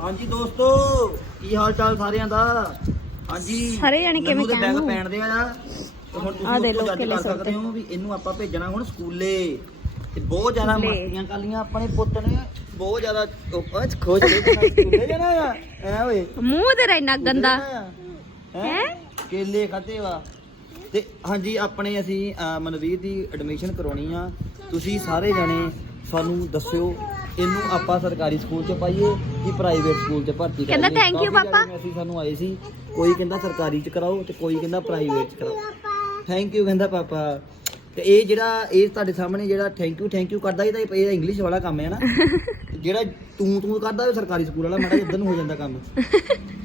ਹਾਂਜੀ ਦੋਸਤੋ ਕੀ ਹਾਲ ਚਾਲ ਸਾਰਿਆਂ ਦਾ? ਹਾਂਜੀ ਸਾਰੇ ਜਾਣੇ ਕਿਵੇਂ ਬੈਗ? ਪੈਣਦੇ ਆ ਤੇ ਹੁਣ ਤੁਸੀਂ ਲਓ ਜੱਜ ਕਰ ਸਕਦੇ। ਹੋ ਵੀ ਇਹਨੂੰ ਆਪਾਂ ਭੇਜਣਾ ਹੁਣ ਸਕੂਲੇ। ਤੇ ਬਹੁਤ ਜ਼ਿਆਦਾ। ਮਸਤੀਆਂ ਕਾਲੀਆਂ ਆਪਣੇ ਪੁੱਤ ਨੇ। ਬਹੁਤ ਜ਼ਿਆਦਾ ਉਹ ਖੁਸ਼ ਸਕੂਲੇ ਜਾਣਾ ਆ। ਐ ਓਏ। ਮੂੰਹ ਤੇਰਾ ਇੰਨਾ ਗੰਦਾ। ਹੈ? ਕੇਲੇ ਖਾਦੇ ਵਾ। ਤੇ ਹਾਂਜੀ ਆਪਣੇ ਅਸੀਂ ਮਨਵੀਰ ਦੀ ਐਡਮਿਸ਼ਨ ਕਰਾਉਣੀ ਆ। ਤੁਸੀਂ ਸਾਰੇ ਜਣੇ ਸਾਨੂੰ ਦੱਸਿਓ ਇਹਨੂੰ ਆਪਾਂ ਸਰਕਾਰੀ ਸਕੂਲ 'ਚ ਪਾਈਏ ਕਿ ਪ੍ਰਾਈਵੇਟ ਸਕੂਲ 'ਚ ਭਰਤੀ ਕਹਿੰਦਾ ਕਰਾਈਏ। thank you ਕਾਫੀ ਪਾਪਾ। ਅਸੀਂ ਸਾਨੂੰ ਆਏ ਸੀ। ਕੋਈ ਕਹਿੰਦਾ ਸਰਕਾਰੀ 'ਚ ਕਰਾਓ ਤੇ ਕੋਈ ਕਹਿੰਦਾ ਪ੍ਰਾਈਵੇਟ 'ਚ ਕਰਾਓ। ਥੈਂਕ ਯੂ ਕਹਿੰਦਾ ਪਾਪਾ। ਤੇ ਇਹ ਜਿਹੜਾ ਇਹ ਤੁਹਾਡੇ ਸਾਹਮਣੇ ਜਿਹੜਾ ਥੈਂਕ ਯੂ ਥੈਂਕ ਯੂ ਕਰਦਾ ਇਹਦਾ ਇਹ ਇੰਗਲਿਸ਼ ਵਾਲਾ ਕੰਮ ਹੈ ਨਾ। ਜਿਹੜਾ ਤੂੰ ਤੂੰ ਕਰਦਾ ਉਹ ਸਰਕਾਰੀ ਸਕੂਲ ਵਾਲਾ ਮਾੜਾ ਨੂੰ ਹੋ ਜਾਂਦਾ ਕੰਮ।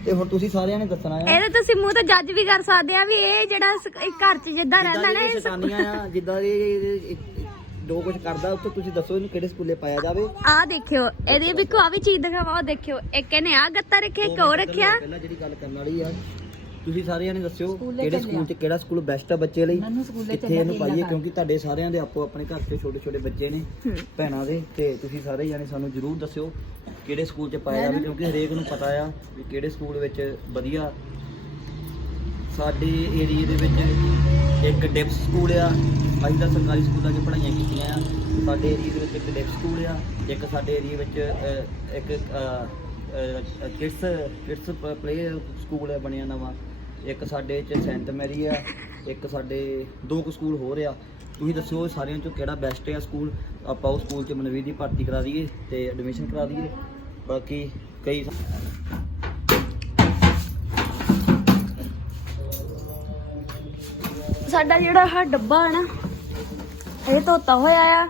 ਤੇ ਹੁਣ ਤੁਸੀਂ ਸਾਰਿਆਂ ਨੇ ਦੱਸਣਾ ਆ। ਇਹਦੇ ਤੁਸੀਂ ਮੂੰਹ ਤੋਂ ਜੱਜ ਵੀ ਕਰ ਸਕਦੇ ਆ ਵੀ ਇਹ ਜਿਹੜਾ ਸ- ਇਹ ਘਰ 'ਚ ਜਿੱਦਾਂ ਰਹਿੰਦਾ ਨਾ ਇਹ ਇਹ ਸ਼ੈਤਾਨੀਆਂ ਆ ਜਿੱਦਾਂ ਇਹ ਇਹ- ਇਹ ਜੋ ਕੁਝ ਕਰਦਾ ਉੱਥੇ ਤੁਸੀਂ ਦੱਸੋ ਇਹਨੂੰ ਕਿਹੜੇ ਸਕੂਲੇ ਪਾਇਆ ਜਾਵੇ। ਆ ਦੇਖਿਓ ਇਹਦੇ ਵੀ ਕੋ ਆ ਵੀ ਚੀਜ਼ ਦਿਖਾਵਾ ਉਹ ਦੇਖਿਓ। ਇੱਕ ਇਹਨੇ ਆ ਗੱਤਾ ਰੱਖਿਆ ਇੱਕ ਹੋਰ ਰੱਖਿਆ। ਪਹਿਲਾਂ ਜਿਹੜੀ ਗੱਲ ਕਰਨ ਵਾਲੀ ਆ ਤੁਸੀਂ ਸਾਰਿਆਂ ਨੇ ਦੱਸਿਓ ਕਿਹੜੇ ਸਕੂਲ 'ਚ ਕਿਹੜਾ ਸਕੂਲ ਬੈਸਟ ਆ ਬੱਚੇ ਲਈ ਕਿੱਥੇ ਇਹਨੂੰ ਪਾਈਏ ਕਿਉਂਕਿ ਤੁਹਾਡੇ ਸਾਰਿਆਂ ਦੇ ਆਪੋ ਆਪਣੇ ਘਰ 'ਚ ਛੋਟੇ ਛੋਟੇ ਬੱਚੇ ਨੇ। ਭੈਣਾਂ ਦੇ ਤੇ ਤੁਸੀਂ ਸਾਰੇ ਜਾਣੇ ਸਾਨੂੰ ਜਰੂਰ ਦੱਸਿਓ ਕਿਹੜੇ ਸਕੂਲ 'ਚ ਪਾਇਆ ਜਾਵੇ ਕਿਉਂਕਿ ਹਰੇਕ ਨੂੰ ਪਤਾ ਆ ਵੀ ਕਿਹੜੇ ਸਕੂਲ ਵਿੱਚ ਵਧੀਆ ਸਾਡੇ ਏਰੀਏ ਦੇ ਵਿੱਚ ਇੱਕ ਡਿਪਸ ਸਕੂਲ ਆ। ਅਸੀਂ ਤਾਂ ਸਰਕਾਰੀ ਸਕੂਲਾਂ 'ਚ ਪੜ੍ਹਾਈਆਂ ਕੀਤੀਆਂ ਆ। ਸਾਡੇ ਏਰੀਏ ਦੇ ਵਿੱਚ ਇੱਕ ਡਿਪਸ ਸਕੂਲ ਆ। ਇੱਕ ਸਾਡੇ ਏਰੀਏ ਵਿੱਚ ਅਹ, ਇੱਕ ਕਿਡਸ ਕਿਡਸ ਪਲੇ ਸਕੂਲ ਹੈ ਬਣਿਆ ਨਵਾਂ। ਇੱਕ ਸਾਡੇ 'ਚ ਸੈਂਟ ਮੈਰੀ ਆ। ਇੱਕ ਸਾਡੇ ਦੋ ਕੁ ਸਕੂਲ ਹੋਰ ਆ। ਤੁਸੀਂ ਦੱਸੋ ਸਾਰਿਆਂ 'ਚੋਂ ਕਿਹੜਾ ਬੈਸਟ ਆ ਸਕੂਲ ਆਪਾਂ ਉਹ ਸਕੂਲ 'ਚ ਮਨਵੀਰ ਦੀ ਭਰਤੀ ਕਰਾ ਦਈਏ ਤੇ ਐਡਮਿਸ਼ਨ ਕਰਾ ਦਈਏ। ਬਾਕੀ ਕਈ ਸਾਡਾ ਜਿਹੜਾ ਆਹ ਡੱਬਾ ਹੈ ਨਾ ਇਹ ਧੋਤਾ ਹੋਇਆ ਆ।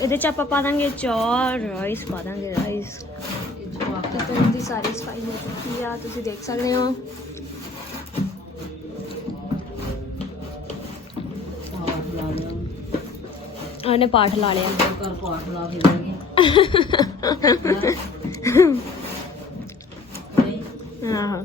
ਇਹਦੇ ਚ ਆਪਾਂ ਪਾ ਦਾਂਗੇ ਚੌਰ ਰਾਈਸ ਪਾ ਦਾਂਗੇ ਰਾਈਸ ਕਿਚਨ ਦੀ ਸਾਰੀ ਸਫ਼ਾਈ ਹੋ ਚੁੱਕੀ ਆ ਤੁਸੀਂ ਦੇਖ ਸਕਦੇ ਹੋ। ਉਹਨੇ ਪਾਠ ਲਾ ਲਿਆ। ਹਾਂ ਘਰੋਂ ਪਾਠ ਸੁਣ ਲੈਂਦਾ ਆਹੋ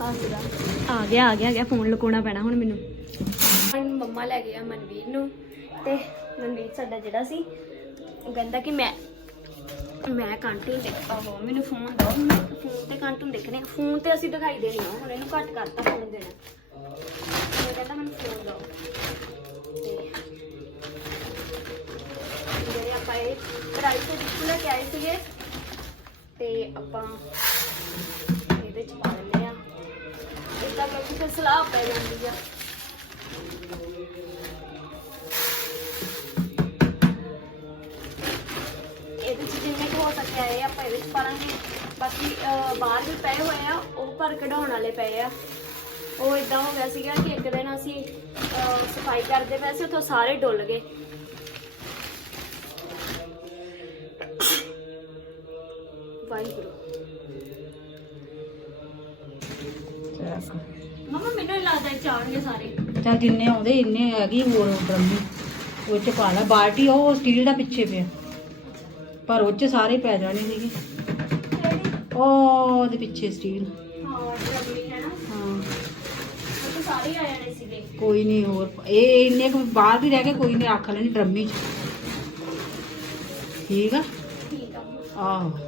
ਆ ਗਿਆ ਆ ਗਿਆ ਆ ਗਿਆ ਫੋਨ ਲੁਕਾਉਣਾ ਪੈਣਾ ਹੁਣ ਮੈਨੂੰ। ਹੁਣ ਮੰਮਾ ਲੈ ਗਿਆ ਮਨਵੀਰ ਨੂੰ ਤੇ ਮਨਵੀਰ ਸਾਡਾ ਜਿਹੜਾ ਸੀ, ਉਹ ਕਹਿੰਦਾ ਕਿ ਮੈਂ ਮੈਂ ਕਾਰਟੂਨ ਦੇਖ ਆਹੋ, ਮੈਨੂੰ ਫੋਨ ਦਿਓ ਫੋਨ ਤੇ ਕਾਰਟੂਨ ਦੇਖਣੇ ਫੋਨ ਤੇ ਅਸੀਂ ਦਿਖਾਈ ਦੇਣੀ ਆ, ਹੁਣ ਇਹਨੂੰ ਘੱਟ ਕਰਤਾ ਫੋਨ ਦੇਣਾ। ਮੈਂ ਕਹਿੰਦਾ ਮੈਨੂੰ ਫੋਨ ਦਿਓ ਜਿਹੜੇ ਆਪਾਂ ਇਹ ਪ੍ਰਾਈਸ ਦੇ ਵਿੱਚ ਲੈ ਕੇ ਆਏ ਸੀਗੇ, ਤੇ ਆਪਾਂ ਇਹਦੇ ਚ ਪਾ ਦਿੰਦੇ ਆ ਫਿਰ ਸਲਾਹ ਪੈ ਜਾਂਦੀ ਆ। ਇਹਦੇ ਚ ਜਿੰਨੇ ਕੁ ਹੋ ਸਕਿਆ ਇਹ ਆਪਾਂ ਇਹਦੇ ਚ ਪਾਵਾਂਗੇ ਬਾਕੀ ਬਾਹਰ ਵੀ ਪਏ ਹੋਏ ਆ ਉਹ ਪਰ ਕਢਾਉਣ ਵਾਲੇ ਪਏ ਆ। ਉਹ ਇਦਾਂ ਹੋ ਗਿਆ ਸੀਗਾ ਕਿ ਇੱਕ ਦਿਨ ਅਸੀਂ ਅਹ, ਸਫ਼ਾਈ ਕਰਦੇ ਪਏ ਸੀ ਉੱਥੋਂ ਸਾਰੇ ਡੁੱਲ ਗਏ। ਵਾਹਿਗੁਰੂ। ਚੱਲ ਜਿੰਨੇ ਆਉਂਦੇ ਇੰਨੇ ਹੈਗੀ ਹੋਰ ਡਰਮੀ ਉਹ ਚ ਪਾ ਲੈ ਬਾਲਟੀ ਉਹ ਸਟੀਲ ਦਾ ਪਿੱਛੇ ਪਿਆ। ਪਰ ਉਹ ਚ ਸਾਰੇ ਪੈ ਜਾਣੇ ਸੀਗੇ। ਉਹ ਉਹਦੇ ਪਿੱਛੇ ਸਟੀਲ ਸਾਰੇ ਆ ਜਾਣੇ ਸੀਗੇ ਕੋਈ ਨਹੀਂ ਹੋਰ ਇਹ ਇੰਨੇ ਕੁ ਬਾਹਰ ਵੀ ਰਹਿ ਕੇ ਕੋਈ ਨਹੀਂ ਰੱਖ ਲੈਣੀ ਡਰਮੀ ਚ ਠੀਕ ਆ? ਠੀਕ ਆ। ਆਹੋ।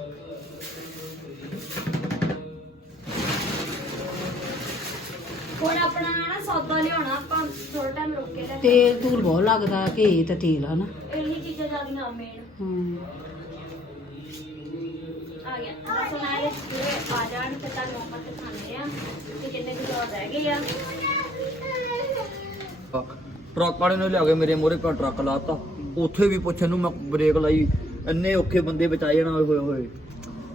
ਹੁਣ ਆਪਣਾ ਨਾ ਸੌਦਾ ਲਿਆਉਣਾ ਆਪਾਂ ਥੋੜਾ ਟਾਈਮ ਰੁਕ ਕੇ ਲੈ ਤੇਲ ਤੂਲ ਬਹੁਤ ਲੱਗਦਾ ਘੇ ਤੇ ਤੇਲ ਆ ਨਾ ਇਹੀ ਚੀਜ਼ਾਂ ਜ਼ਿਆਦੀਆਂ ਮੇਨ ਹਮ ਆ ਗਿਆ। ਬਸ ਹੁਣ ਆਏ ਪੂਰੇ ਆ ਜਾਣ ਤੇ ਤਾਂ ਮੰਮਾ ਤੇ ਖਾਂਦੇ ਆ ਤੇ ਕਿੰਨੇ ਕੁ ਹੋਰ ਰਹਿ ਗਏ ਆ। ਟਰੱਕ। ਵਾਲੇ ਨੇ ਲਿਆ ਕੇ ਮੇਰੇ ਮੋਰੇ ਪਾ ਟਰੱਕ ਲਾਤਾ। ਉੱਥੇ ਵੀ ਪੁੱਛਣ ਨੂੰ ਮੈਂ ਬ੍ਰੇਕ ਲਾਈ। ਇੰਨੇ ਔਖੇ ਬੰਦੇ ਬਚਾਏ ਜਾਣਾ ਹੋਏ ਹੋਏ।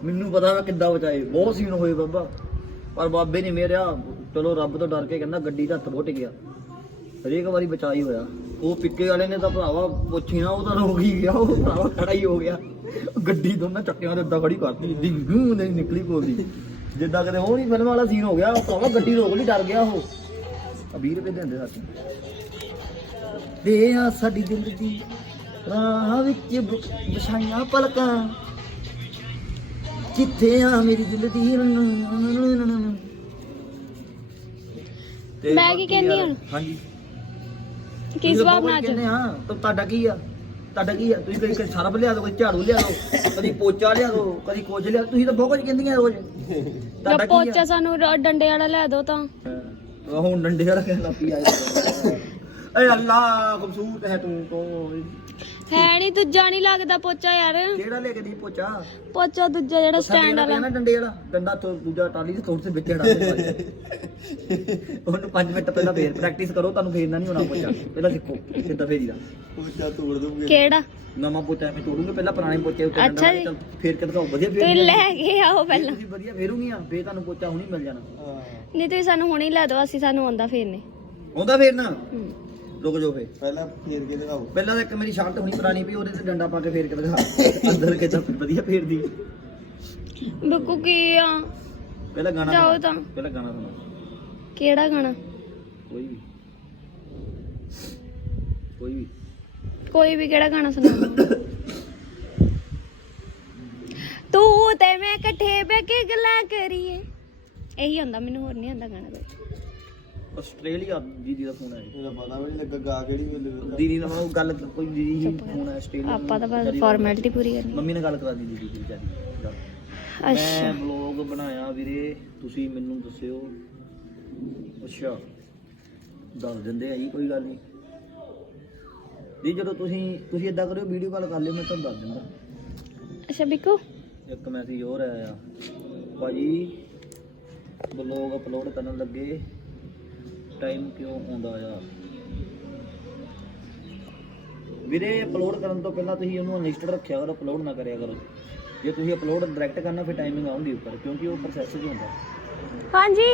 ਮੈਨੂੰ ਪਤਾ ਮੈਂ ਕਿੱਦਾਂ ਬਚਾਏ। ਬਹੁਤ ਸੀਨ ਹੋਏ ਬਾਬਾ। ਪਰ ਬਾਬੇ ਨੇ ਮੇਰਿਆ ਚਲੋ ਰੱਬ ਤੋਂ ਡਰ ਕੇ ਕਹਿੰਦਾ ਗੱਡੀ ਦਾ ਹੱਥ ਫੁੱਟ ਗਿਆ। ਹਰੇਕ ਵਾਰੀ ਬਚਾਈ ਹੋਇਆ। ਉਹ ਪਿੱਕੇ ਵਾਲੇ ਨੇ ਤਾਂ ਭਰਾਵਾ ਪੁੱਛੀ ਨਾ, ਉਹ ਤਾਂ ਰੋ ਹੀ ਗਿਆ, ਉਹ ਭਰਾਵਾ ਖੜਾ ਹੀ ਹੋ ਗਿਆ। ਗੱਡੀ ਦੋਨਾਂ ਚੱਕਿਆਂ ਦੇ ਏਦਾਂ ਖੜੀ ਕਰਤੀ। ਜਿੱਦੀ ਗੂੰ ਨਹੀਂ ਨਿਕਲੀ ਕੋਲਦੀ ਜਿੱਦਾਂ ਕਦੇ ਉਹ ਨਹੀਂ ਫਿਲਮ ਵਾਲਾ ਸੀਨ ਹੋ ਗਿਆ, ਉਹ ਭਰਾਵਾ ਗੱਡੀ ਰੋਕ ਲਈ, ਡਰ ਗਿਆ ਉਹ। ਆ 20 ਰੁਪਏ ਦਿੰਦੇ ਸਾਥੀ ਦੇ ਆ ਸਾਡੀ ਦਿਲ ਦੀ ਰਾਹ ਵਿੱਚ ਵਿਛਾਈਆਂ ਪਲਕਾਂ। ਕਿੱਥੇ ਆ ਮੇਰੀ ਦਿਲ ਦੀ ਤੇ ਮੈਂ ਕੀ ਬਾਕੀ ਕਹਿੰਦੀ ਯਾਰ- ਹੁਣ? ਹਾਂਜੀ। ਕੀ ਤੁਸੀਂ ਤਾਂ ਜਵਾਬ ਬਹੁਤ ਨਾ ਅੱਜ? ਕਹਿੰਦੇ ਆ? ਤਾਂ ਤੁਹਾਡਾ ਕੀ ਆ? ਤੁਹਾਡਾ ਕੀ ਆ? ਤੁਸੀਂ ਕਦੀ ਸਰਬ ਲਿਆ ਦੋ ਕਦੀ ਝਾੜੂ ਲਿਆ ਦੋ ਕਦੀ ਪੋਚਾ ਲਿਆ ਦੋ ਕਦੀ ਕੁਝ ਲਿਆ ਤੁਸੀਂ ਤਾਂ ਬਹੁਤ ਕੁਝ ਕਹਿੰਦੀਆਂ ਰੋਜ਼। ਤੁਹਾਡਾ ਜਾਂ ਕੀ ਪੋਚਾ ਆ ਸਾਨੂੰ ਰ- ਡੰਡੇ ਵਾਲਾ ਲੈ ਦੋ ਤਾਂ। ਹਾਂ, ਹੁਣ ਡੰਡੇ ਵਾਲਾ ਕਹਿਣ ਲੱਗ ਪਈ ਆਏ। ਏ ਅੱਲਾ ਖੂਬਸੂਰਤ ਹੈ ਤੂੰ ਤੋਂ ਹੈ ਨਹੀਂ ਦੂਜਾ ਨਹੀਂ ਲੱਗਦਾ ਪੋਚਾ ਯਾਰ। ਕਿਹੜਾ ਲੈ ਕੇ ਦੀ ਪੋਚਾ? ਪੋਚਾ ਦੂਜਾ ਜਿਹੜਾ ਸਟੈਂਡ ਵਾਲਾ। ਨਾ ਡੰਡੇ ਵਾਲਾ? ਡੰਡਾ ਤੋਂ ਦੂਜਾ ਟਾਲੀ ਦੇ ਤੋੜ ਸੇ ਵਿੱਚ ਡਾ ਦੇ ਉਹਨੂੰ 5 ਮਿੰਟ ਪਹਿਲਾਂ ਫੇਰ ਪ੍ਰੈਕਟਿਸ ਕਰੋ ਤੁਹਾਨੂੰ ਫੇਰਨਾ ਨਹੀਂ ਹੋਣਾ ਪੋਚਾ। ਪਹਿਲਾਂ ਸਿੱਖੋ ਕਿੱਦਾਂ ਫੇਰੀਦਾ ਕਿਹੜਾ? ਨਵਾਂ ਪੋਚਾ ਮੈਂ ਤੋੜੂੰਗਾ ਪਹਿਲਾਂ ਪੁਰਾਣੇ ਪੋਚੇ ਉੱਤੇ ਅੱਛਾ ਜੀ। ਚੱਲ ਫੇਰ ਕੇ ਦਿਖਾਓ ਵਧੀਆ ਫੇਰ ਲੈ ਕੇ ਆਓ ਪਹਿਲਾਂ। ਤੁਸੀਂ ਵਧੀਆ ਫੇਰੂਗੀਆਂ ਫੇਰ ਤੁਹਾਨੂੰ ਪੋਚਾ ਹੁਣੀ ਮਿਲ ਜਾਣਾ। ਨਹੀਂ ਤੁਸੀਂ ਸਾਨੂੰ ਹੁਣੇ ਹੀ ਲੈ ਦਿਓ ਅਸੀਂ ਸਾਨੂੰ ਆਉਂਦਾ ਫੇਰਨੇ। ਆਉਂਦਾ ਫੇਰਨਾ? ਹੂੰ। ਰੁਕ ਜਾਓ ਫੇਰ। ਪਹਿਲਾਂ ਫੇਰ ਕੇ ਦਿਖਾਓ। ਪਹਿਲਾਂ ਤਾਂ ਇੱਕ ਮੇਰੀ ਸ਼ਰਟ ਹੁਣੀ ਪੁਰਾਣੀ ਪਈ ਉਹਦੇ ਤੇ ਡੰਡਾ ਪਾ ਕੇ ਫੇਰ ਕੇ ਦਿਖਾ। ਅੰਦਰ ਕੇ ਤਾਂ ਵਧੀਆ ਫੇਰਦੀ। ਬਿੱਕੂ ਕੀ ਆ? ਪਹਿਲਾਂ ਗਾਣਾ ਜਾਓ ਸੁਣਾਓ। ਤਾਂ। ਪਹਿਲਾਂ ਗਾਣਾ ਸੁਣਾ ਕਿਹੜਾ ਗਾਣਾ? ਕੋਈ ਵੀ। ਕੋਈ ਵੀ। ਕੋਈ ਵੀ ਕਿਹੜਾ ਗਾਣਾ ਸੁਣਾ ਤੂੰ ਤੇ ਮੈਂ ਇਕੱਠੇ ਬੈ ਕੇ ਗੱਲਾਂ ਕਰੀਏ। ਇਹੀ ਹੁੰਦਾ ਮੈਨੂੰ ਹੋਰ ਨਹੀਂ ਆਉਂਦਾ ਗਾਣਾ ਕੋਈ। ਆਸਟ੍ਰੇਲੀਆ ਦੀਦੀ ਦਾ ਫੋਨ ਆਇਆ ਇਹਦਾ ਪਤਾ ਵੀ ਨਹੀਂ ਲੱਗਾ ਗਾ ਕਿਹੜੀ ਵੇਲੇ ਦੀਦੀ ਨਾਲ ਉਹ ਗੱਲ ਕੋਈ ਦੀਦੀ ਹੀ ਫੋਨ ਆਇਆ ਆਸਟ੍ਰੇਲੀਆ ਆਪਾਂ ਤਾਂ ਬਸ ਫਾਰਮੈਲਿਟੀ ਪੂਰੀ ਕਰਨੀ। ਮੰਮੀ ਨਾਲ ਗੱਲ ਕਰਾ ਦੀ ਦੀਦੀ ਦੀ ਵਿਚਾਰੀ ਗੱਲ। ਅੱਛਾ। ਮੈਂ ਵਲੌਗ ਬਣਾਇਆ ਵੀਰੇ ਤੁਸੀਂ ਮੈਨੂੰ ਦੱਸਿਓ। ਅੱਛਾ। ਦੱਸ ਦਿੰਦੇ ਆ ਜੀ ਕੋਈ ਗੱਲ ਨਹੀਂ ਦੀ ਜਦੋਂ ਤੁਸੀਂ ਤੁਸੀਂ ਇਦਾਂ ਕਰਿਓ ਵੀਡੀਓ ਕਾਲ ਕਰ ਲਿਓ ਮੈਂ ਤੁਹਾਨੂੰ ਦੱਸ ਦਿੰਦਾ। ਅੱਛਾ ਬਿੱਕੂ। ਇੱਕ ਮੈਸੇਜ ਹੋਰ ਆਇਆ। ਆ ਭਾਜੀ ਵਲੌਗ ਅਪਲੋਡ ਕਰਨ ਲੱਗੇ। ਟਾਈਮ ਕਿਉਂ ਆਉਂਦਾ ਆ? ਵੀਰੇ ਅਪਲੋਡ ਕਰਨ ਤੋਂ ਪਹਿਲਾਂ ਤੁਸੀਂ ਉਹਨੂੰ ਅਨਲਿਸਟਡ ਰੱਖਿਆ ਕਰੋ ਅਪਲੋਡ ਨਾ ਕਰਿਆ ਕਰੋ। ਜੇ ਤੁਸੀਂ ਅਪਲੋਡ ਡਾਇਰੈਕਟ ਕਰਨਾ ਫਿਰ ਟਾਈਮਿੰਗ ਆਉਂਦੀ ਉੱਪਰ ਕਿਉਂਕਿ ਉਹ ਪ੍ਰੋਸੈਸ 'ਚ ਹੁੰਦਾ। ਹਾਂਜੀ।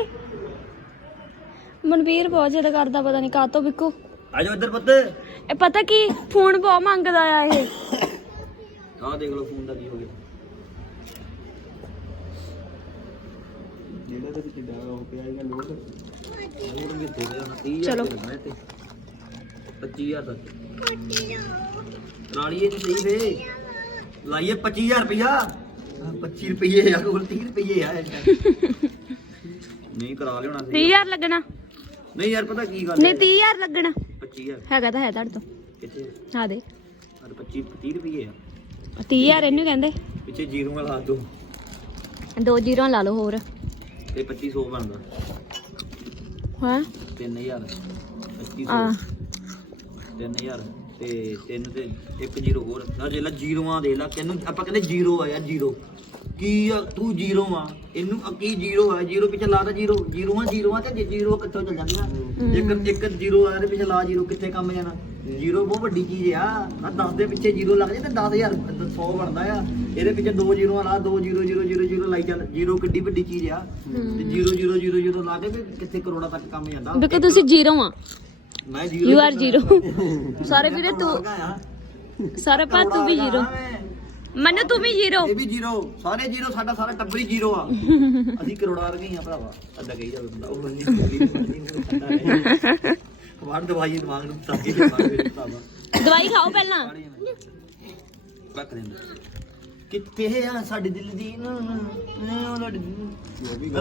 ਮਨਵੀਰ ਬਹੁਤ ਜ਼ਿਆਦਾ ਕਰਦਾ ਪਤਾ ਨਹੀਂ ਕਾਤੋਂ ਬਿੱਕੂ ਆ ਜਾਓ ਇੱਧਰ ਪੁੱਤ। ਇਹ ਪਤਾ ਕੀ ਫੋਨ ਬਹੁਤ ਮੰਗਦਾ ਆ ਇਹ। ਆਹ ਦੇਖ ਲਓ ਫੋਨ ਦਾ ਕੀ ਹੋ ਗਿਆ। ਜਿਹੜਾ ਤੇ ਕਿੱਡਾ ਹੋ ਪਿਆ ਇਹਦਾ ਲੋਡ। ਹੋਰ ਵੀ ਦੇ। ਦੇਣਾ 30 ਚਲੋ। 25000 ਤੱਕ ਰਾਲੀਏ ਤੇ ਸਹੀ ਵੇ ਲਾਈਏ 25000 ਰੁਪਇਆ 25 ਰੁਪਏ ਆ ਕੋਲ 30 ਰੁਪਏ ਆ ਨਹੀਂ ਕਰਾ ਲਿਆਉਣਾ ਸੀ 30000 ਲੱਗਣਾ। ਨਹੀਂ ਯਾਰ ਪਤਾ ਕੀ ਗੱਲ ਨਹੀਂ 30000 ਲੱਗਣਾ। 25000 ਹੈਗਾ ਤਾਂ ਹੈ ਤੁਹਾਡੇ ਤੋਂ। ਕਿੱਥੇ? ਆ ਦੇ। ਅਰ 25 30 ਰੁਪਏ ਆ। 30000 ਇਹਨੂੰ ਕਹਿੰਦੇ। ਪਿੱਛੇ ਜ਼ੀਰੋ ਲਾ ਦੋ ਦੋ ਜ਼ੀਰੋ ਲਾ ਲਓ ਹੋਰ। ਤੇ 2500 ਬਣਦਾ। ਹਾਂ। 3000 ਆ 2500 3000 ਤੇ ਤਿੰਨ ਤੇ ਇੱਕ ਜ਼ੀਰੋ ਹੋਰ। ਨਾ ਜੇ ਲਾ ਜ਼ੀਰੋਆਂ ਦੇ ਲਾ ਕਿੰਨੂੰ ਆਪਾਂ ਕਹਿੰਦੇ ਜ਼ੀਰੋ ਆ ਯਾਰ ਜ਼ੀਰੋ। ਕੀ ਆ ਤੂੰ ਜ਼ੀਰੋ ਆ ਇਹਨੂੰ ਆ ਕੀ ਜ਼ੀਰੋ ਆ? ਜ਼ੀਰੋ ਪਿੱਛੇ ਲਾ ਦਾ ਜ਼ੀਰੋ ਜ਼ੀਰੋਆਂ ਜ਼ੀਰੋਆਂ ਤੇ ਜ਼ੀਰੋ ਕਿੱਥੋਂ ਚੱਲ ਜਾਂਦੀਆਂ ਇੱਕ ਇੱਕ ਜ਼ੀਰੋ ਆ ਤੇ ਪਿੱਛੇ ਲਾ ਜ਼ੀਰੋ ਕਿੱਥੇ ਕੰਮ ਜਾਣਾ? ਜ਼ੀਰੋ ਬਹੁਤ ਵੱਡੀ ਚੀਜ਼ ਆ। ਆ 10 ਦੇ ਪਿੱਛੇ ਜ਼ੀਰੋ ਲੱਗ ਜੇ ਤੇ 10000 100 ਬਣਦਾ ਆ। ਇਹਦੇ ਪਿੱਛੇ ਦੋ ਜ਼ੀਰੋਆਂ ਲਾ ਦੋ ਜ਼ੀਰੋ ਜ਼ੀਰੋ ਜ਼ੀਰੋ ਜ਼ੀਰੋ ਲਾਈ ਚੱਲ। ਜ਼ੀਰੋ ਕਿੱਡੀ ਵੱਡੀ ਚੀਜ਼ ਆ। ਤੇ ਜ਼ੀਰੋ ਜ਼ੀਰੋ ਜ਼ੀਰੋ ਜ਼ੀਰੋ ਲਾ ਕੇ ਵੀ ਕਿੱਥੇ ਕਰੋੜਾਂ ਤੱਕ ਕੰਮ ਜਾਂਦਾ। ਬਿਕੋ ਤੁਸੀਂ ਜ਼ੀਰੋ ਆ। ਮੈਂ ਜ਼ੀਰੋ ਯੂ ਆਰ ਜ਼ੀਰੋ। ਸਾਰੇ ਵੀਰੇ ਤੂੰ ਸਾਰੇ ਪਾ ਤੂੰ ਵੀ ਜ਼ੀਰੋ। ਮੈਨੂੰ ਤੂੰ ਵੀ ਜ਼ੀਰੋ। ਇਹ ਵੀ ਜ਼ੀਰੋ। ਸਾਰੇ ਜ਼ੀਰੋ ਸਾਡਾ ਸਾਰਾ ਟੱਬਰ ਹੀ ਜ਼ੀਰੋ ਆ। ਅਸੀਂ ਕਰੋੜਾਰ ਗਏ ਆ ਭਰਾਵਾ। ਅੱਦਾ ਕਹੀ ਜਾਵੇ ਬੰਦਾ। ਉਹ ਨਹੀਂ ਵਾਰ ਦਵਾਈ ਦਿਮਾਗ ਨੂੰ ਤਾਂ ਕੇ ਭਰਾਵਾ। ਦਵਾਈ ਖਾਓ ਪਹਿਲਾਂ। ਰੱਖ ਦੇ ਕਿੱਥੇ ਆ ਸਾਡੇ ਦਿਲ ਦੀ?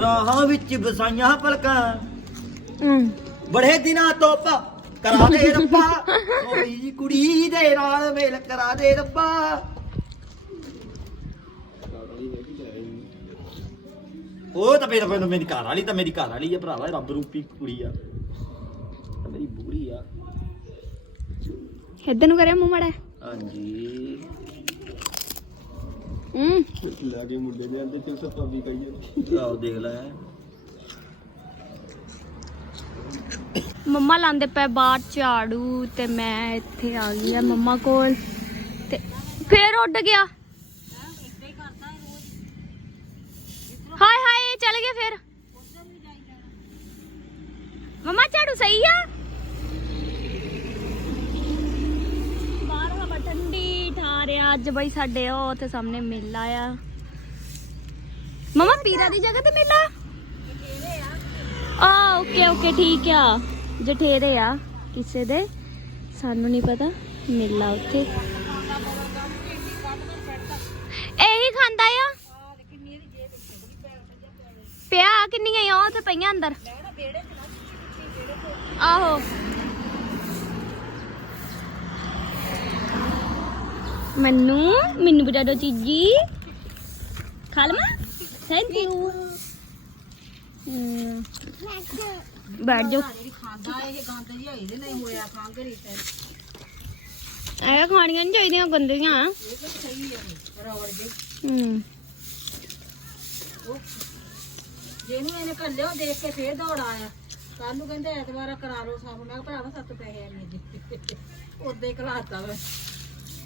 ਰਾਹਾਂ ਵਿੱਚ ਵਸਾਈਆਂ ਪਲਕਾਂ। ਬੜੇ ਦਿਨਾਂ ਤੋਂ ਪ ਕਰਾ ਦੇ ਰੱਬਾ। ਕੋਈ ਕੁੜੀ ਦੇ ਨਾਲ ਮੇਲ ਕਰਾ ਦੇ ਰੱਬਾ। ਉਹ ਤਾਂ ਮੇਰਾ ਮੈਨੂੰ ਮੇਰੀ ਘਰ ਵਾਲੀ ਤਾਂ ਮੇਰੀ ਘਰ ਵਾਲੀ ਆ ਭਰਾਵਾ ਰੱਬ ਰੂਪੀ ਕੁੜੀ ਆ। ਆ। ਇੱਧਰ ਨੂੰ ਕਰਿਆ ਮੂੰਹ ਮੜਾ ਹਾਂਜੀ। ਹੂੰ। ਲਾ ਕੇ ਮੁੰਡੇ ਦੇ ਅੰਦਰ ਚਿਪਸ ਪਾਬੀ ਪਈ ਹੈ ਆਓ ਦੇਖ ਲੈ। ਮੰਮਾ ਲਾਂਦੇ ਪਏ ਬਾਹਰ ਝਾੜੂ ਤੇ ਮੈਂ ਇੱਥੇ ਆ ਗਈ ਆ ਮੰਮਾ ਕੋਲ ਤੇ ਫੇਰ ਉੱਡ ਗਿਆ। ਹਾਏ ਹਾਏ ਚੱਲ ਗਿਆ ਫੇਰ। ਮੰਮਾ ਝਾੜੂ ਸਹੀ ਆ? ਅੱਜ ਬਈ ਸਾਡੇ ਉਹ ਉੱਥੇ ਸਾਹਮਣੇ ਮੇਲਾ ਆ। ਮਮਾ, ਪੀਰਾ ਦੀ ਜਗ੍ਹਾ ਤੇ ਮੇਲਾ? ਆ ਓਕੇ ਓਕੇ ਠੀਕ ਆ। ਜਠੇਰੇ ਆ ਕਿਸੇ ਦੇ। ਸਾਨੂੰ ਨਹੀਂ ਪਤਾ। ਮੇਲਾ ਉੱਥੇ। ਇਹੀ ਖਾਂਦਾ ਆ? ਪਿਆ ਕਿੰਨੀਆਂ ਆ? ਉਹ ਤੇ ਪਈਆਂ ਅੰਦਰ। ਆਹੋ। ਮੈਨੂੰ ਮੈਨੂੰ ਬਤਾ ਦਿਓ ਚੀਜੀ ਖਾ ਲਵਾਂ? ਥੈਂਕ ਯੂ ਬੈਠ ਜਾਓ। ਖਾਂਦਾ ਇਹ ਗੰਦ ਜਿਹਾ ਇਹਦੇ ਨਾਲ ਹੀ ਹੋਇਆ ਖੰਗ ਰੀਤੇ ਇਹ ਖਾਣੀਆਂ ਨਹੀਂ ਚਾਹੀਦੀਆਂ, ਗੰਦੀਆਂ। ਇਹ ਤਾਂ ਸਹੀ ਹੈ ਰੌੜ ਜੇ ਹੂੰ ਜਿਹਨੂੰ ਇਹਨੇ ਕੱਲਿਓ ਦੇਖ ਕੇ ਫੇਰ ਦੌੜ ਆਇਆ। ਕੱਲ ਨੂੰ ਕਹਿੰਦੇ ਐਤਵਾਰ ਕਰਾ ਲਓ ਸਾਫ਼ ਮੈਂ ਕਿਹਾ ਭਰਾਵਾ, ਸੱਤ ਪੈਸੇ ਐਨੇ ਜੀ ਉਦੋਂ ਹੀ ਖਲਾਤਾ ਵਾ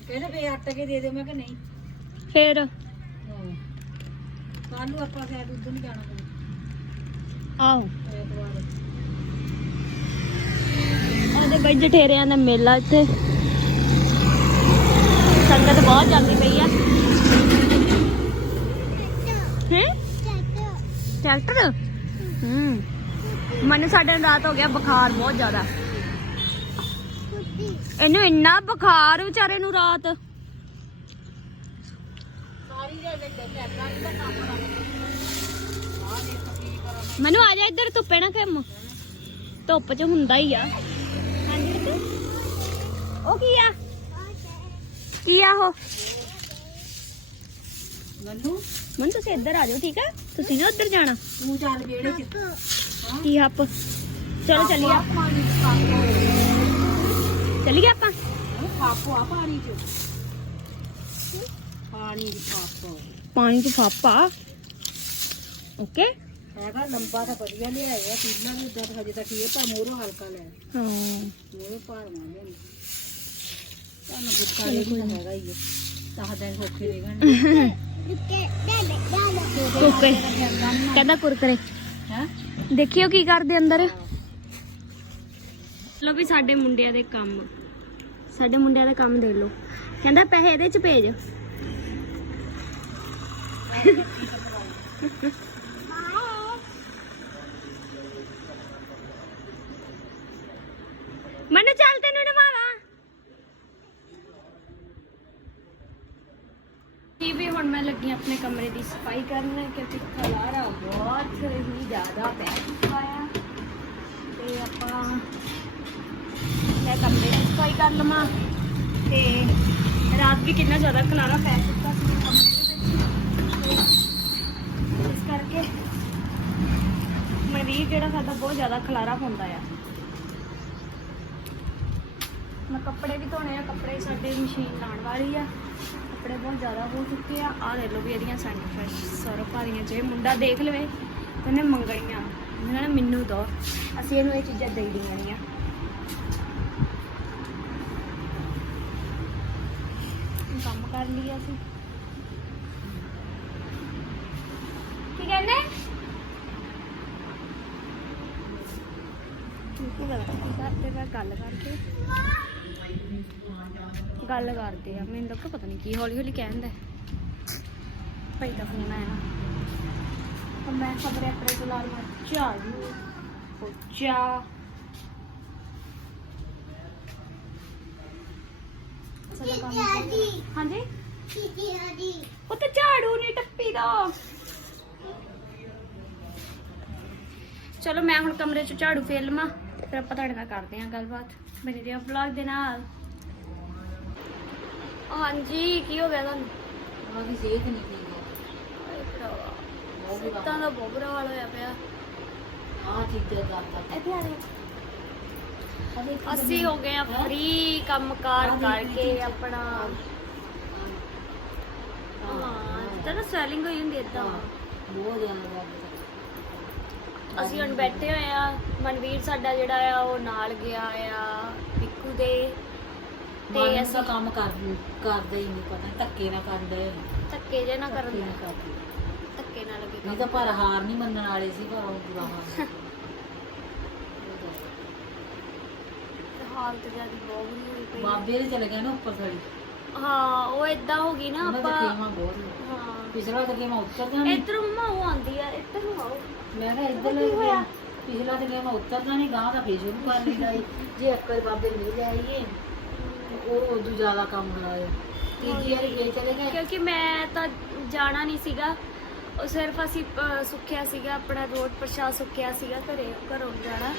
ਕਹਿੰਦੇ ਫੇਰ ਅੱਟ ਕੇ ਦੇ ਦਿਓ। ਮੈਂ ਕਿ ਨਹੀਂ। ਫਿਰ? ਕੱਲ ਨੂੰ ਆਪਾਂ ਸ਼ਾਇਦ ਉਦੋਂ ਨਹੀਂ ਜਾਣਾ ਕੋਈ ਆਹੋ। ਐਤਵਾਰ। ਉਹਦੇ ਬਈ ਜਠੇਰਿਆਂ ਦਾ ਮੇਲਾ ਇੱਥੇ। ਸੰਗਤ ਬਹੁਤ ਜਾਂਦੀ ਪਈ ਆ। ਹੈ? ਟਰੈਕਟਰ। ਹੂੰ। ਮੈਨੂੰ ਸਾਡੇ ਰਾਤ ਹੋ ਗਿਆ ਬੁਖਾਰ ਬਹੁਤ ਜ਼ਿਆਦਾ। ਇਹਨੂੰ ਇੰਨਾ ਬੁਖਾਰ ਵਿਚਾਰੇ ਨੂੰ ਰਾਤ। ਕੰਮ ਮੈਨੂੰ ਆ ਜਾ ਇੱਧਰ ਧੁੱਪੇ ਨਾ ਖੇਮ ਧੁੱਪ 'ਚ ਹੁੰਦਾ ਹੀ ਆ? ਉਹ ਕੀ ਆ? ਕੀ ਆ ਉਹ? ਮੈਨੂੰ? ਮਨ ਤੁਸੀਂ ਇੱਧਰ ਆ ਜਾਓ ਠੀਕ ਆ? ਤੁਸੀਂ ਨਾ ਉੱਧਰ ਜਾਣਾ। ਤੂੰ ਚੱਲ ਵਿਹੜੇ ਚ। ਕੀ ਹੱਪ ਚਲੋ ਚੱਲੀਏ। ਚੱਲੀਏ ਆਪਾਂ ਪਾਪੋ ਆ ਪਾਣੀ ਚ ਪਾਣੀ ਚ ਪਾਪੋ ਪਾਣੀ 'ਚ ਫਾਪਾ ਓਕੇ ਹੈਗਾ ਲੰਬਾ ਤਾਂ ਵਧੀਆ ਲਿਆਇਆ ਪੀਲਾ ਵੀ ਉਦਾਂ ਤਾਂ ਹਜੇ ਤੱਕ ਇਹ ਪਰ ਮੋਰੋ ਹਲਕਾ ਲੈ ਹਾਂ ਮੋਰੋ ਭਾਰ ਮਾਰ ਲਿਆ ਤੁਹਾਨੂੰ ਬੁੱਕਾ ਇਹ ਤਾਂ ਹੈਗਾ ਹੀ ਹੈ ਦਸ ਦਿਨ ਸੌਖੇ ਰਹਿਣ ਕੁਰਕਰੇ ਕਹਿੰਦਾ ਕੁਰਕਰੇ ਹੈ ਦੇਖਿਓ ਕੀ ਕਰਦੇ ਅੰਦਰ ਲੋ ਵੀ ਸਾਡੇ ਮੁੰਡਿਆਂ ਦੇ ਕੰਮ। ਸਾਡੇ ਮੁੰਡਿਆਂ ਦਾ ਕੰਮ ਦੇਖ ਲਓ। ਕਹਿੰਦਾ ਪੈਸੇ ਇਹਦੇ ਚ ਭੇਜ। ਮੈਨੂੰ ਚੱਲ ਤੈਨੂੰ ਨਵਾਵਾ। ਜੀ ਵੀ ਹੁਣ ਮੈਂ ਲੱਗੀ ਆਪਣੇ ਕਮਰੇ ਦੀ ਸਫ਼ਾਈ ਕਰਨ ਕਿਉਂਕਿ ਖਲਾਰਾ ਬਹੁਤ ਹੀ ਜ਼ਿਆਦਾ ਪੈ ਚੁੱਕਾ ਆ ਤੇ ਆਪਾਂ ਮੈਂ ਕਮਰੇ ਦੀ ਸਫ਼ਾਈ ਕਰ ਲਵਾਂ। ਤੇ ਰਾਤ ਵੀ ਕਿੰਨਾ ਜ਼ਿਆਦਾ ਖਲਾਰਾ ਪੈ ਚੁੱਕਾ ਸੀ ਕਮਰੇ ਦੇ ਵਿੱਚ। ਇਸ ਕਰਕੇ ਮਨਵੀਰ ਜਿਹੜਾ ਸਾਡਾ ਬਹੁਤ ਜ਼ਿਆਦਾ ਖਲਾਰਾ ਪਾਉਂਦਾ ਆ। ਮੈਂ ਕੱਪੜੇ ਵੀ ਧੋਣੇ ਆ, ਕੱਪੜੇ ਸਾਡੇ ਮਸ਼ੀਨ ਲਾਉਣ ਵਾਲੀ ਆ। ਕੱਪੜੇ ਬਹੁਤ ਜ਼ਿਆਦਾ ਹੋ ਚੁੱਕੇ ਆ। ਆਹ ਲੈ ਲਓ ਵੀ ਇਹਦੀਆਂ ਸੈਂਡ ਫਰੈਸ਼ ਸਰਫ ਆ ਰਹੀਆਂ ਜੇ ਮੁੰਡਾ ਦੇਖ ਲਵੇ ਤਾਂ ਉਹਨੇ ਮੰਗਣੀਆਂ। ਉਹਨਾਂ ਨੇ ਮੈਨੂੰ ਦੋ, ਅਸੀਂ ਇਹਨੂੰ ਇਹ ਚੀਜ਼ਾਂ ਦੇ ਦੇਣੀਆਂ ਕੰਮ ਕਰ ਲਿਆ ਅਸੀਂ। ਕੀ ਕਹਿੰਦੇ? ਕੀ ਕਰਦੇ ਮੈਂ ਗੱਲ ਕਰਕੇ। ਗੱਲ ਕਰਦੇ ਆ। ਮੈਨੂੰ ਲੱਗਾ ਪਤਾ ਨਹੀਂ ਕੀ ਹੌਲੀ ਹੌਲੀ ਕਹਿੰਦਾ ਭਾਈ ਦਾ ਫੋਨ ਆਇਆ। ਤਾਂ ਮੈਂ ਖਬਰੇ ਆਪਣੇ ਤੋਂ ਲਾ ਲਵਾਂ ਝਾੜੂ ਪੋਚਾ ਚਲੋ ਕੰਮ ਹਾਂਜੀ ਉਹ ਤਾਂ ਝਾੜੂ ਨਹੀਂ ਟੱਪੀ ਦਾ ਚਲੋ ਮੈਂ ਹੁਣ ਕਮਰੇ 'ਚ ਝਾੜੂ ਫੇਰ ਲਵਾਂ ਫਿਰ ਆਪਾਂ ਤੁਹਾਡੇ ਨਾਲ ਕਰਦੇ ਹਾਂ ਗੱਲਬਾਤ ਮੇਰੇ ਦੇ ਵਲੌਗ ਦੇ ਨਾਲ ਹਾਂਜੀ ਕੀ ਹੋ ਗਿਆ ਤੁਹਾਨੂੰ ਉਹਦੀ ਸਿਹਤ ਨਹੀਂ ਠੀਕ ਹੈ ਹਾਏ ਭਰਾਵਾ ਬਹੁਤ ਬੁਰਾ ਤਾਂ ਦਾ ਬਹੁਤ ਬੁਰਾ ਹਾਲ ਹੋਇਆ ਪਿਆ ਆਹ ਚੀਜ਼ਾਂ ਕਰਦਾ ਇੱਥੇ ਆ ਜਾਓ ਅਸੀਂ ਹੋ ਗਏ ਆ ਫ੍ਰੀ ਕੰਮਕਾਰ ਕਰਕੇ ਆਪਣਾ। ਹਾਂ ਤਾਂ ਸਵੈਲਿੰਗ ਹੋਈ ਹੁੰਦੀ ਇਦਾਂ। ਬਹੁਤ ਜ਼ਿਆਦਾ ਅਸੀਂ ਹੁਣ ਬੈਠੇ ਹੋਏ ਆ ਮਨਵੀਰ ਸਾਡਾ ਜਿਹੜਾ ਆ ਉਹ ਨਾਲ ਗਿਆ ਆ ਪਿੱਕੂ ਦੇ। ਤੇ ਅਸੀਂ ਕੰਮ ਕਰ ਕਰਦੇ ਹੀ ਨਹੀਂ ਪਤਾ ਧੱਕੇ ਨਾ ਕਰਦੇ ਧੱਕੇ ਜੇ ਨਾ ਧੱਕੇ ਨਾ ਕਰਦੇ ਧੱਕੇ ਨਾਲ ਲੱਗੇ ਨਹੀਂ ਤਾਂ ਪਰ ਹਾਰ ਨਹੀਂ ਮੰਨਣ ਵਾਲੇ ਸੀ ਪਰ ਉਹ ਬੁਰਾ ਹਾਲ ਹਾਲਤ ਜਿਆਦੀ ਬਹੁਤ ਬੁਰੀ ਹੋਈ ਪਈ। ਆ। ਬਾਬੇ ਦੇ ਚਲੇ ਗਏ ਨਾ ਉੱਪਰ ਥੜੀ ਹਾਂ ਉਹ ਇਦਾਂ ਹੋ ਗਈ ਨਾ ਉਹਨਾਂ ਦਾ ਆਪਾਂ ਖੇਮਾ ਬਹੁਤ ਹਾਂ। ਪਿਛਲਾ ਤਾਂ ਖੇਮਾ ਉੱਤਰਦਾ ਨਹੀਂ ਇੱਧਰ ਮੰਮਾ ਉਹ ਆਂਦੀ ਆ ਇੱਧਰ ਨੂੰ ਆਓ ਮੈਂ ਕਿਹਾ ਇੱਧਰ ਲੈ ਗਿਆ ਪਿਛਲਾ ਤਾਂ ਖੇਮਾ ਉੱਤਰਦਾ ਨਹੀਂ ਗਾਂ ਦਾ ਫੇਰ ਸ਼ੁਰੂ ਕਰ ਲਈਦਾ ਏ। ਜੇ ਅੱਕਰ ਬਾਬੇ ਨਹੀਂ ਲੈ ਆਈਏ ਤੇ ਉਹ ਉਦੋਂ ਜ਼ਿਆਦਾ ਕੰਮ ਹੋਇਆ ਤੀਜੀ ਵਾਰੀ ਗਏ ਚਲੇ ਗਏ। ਕਿਉਂਕਿ ਮੈਂ ਤਾਂ ਜਾਣਾ ਨਹੀਂ ਸੀਗਾ। ਉਹ ਸਿਰਫ ਅਸੀਂ ਅਹ, ਸੁੱਖਿਆ ਸੀਗਾ ਆਪਣਾ ਰੋਡ ਪ੍ਰਸ਼ਾਦ ਸੁੱਖਿਆ ਸੀਗਾ ਘਰੇ ਘਰੋਂ ਜਾਣਾ।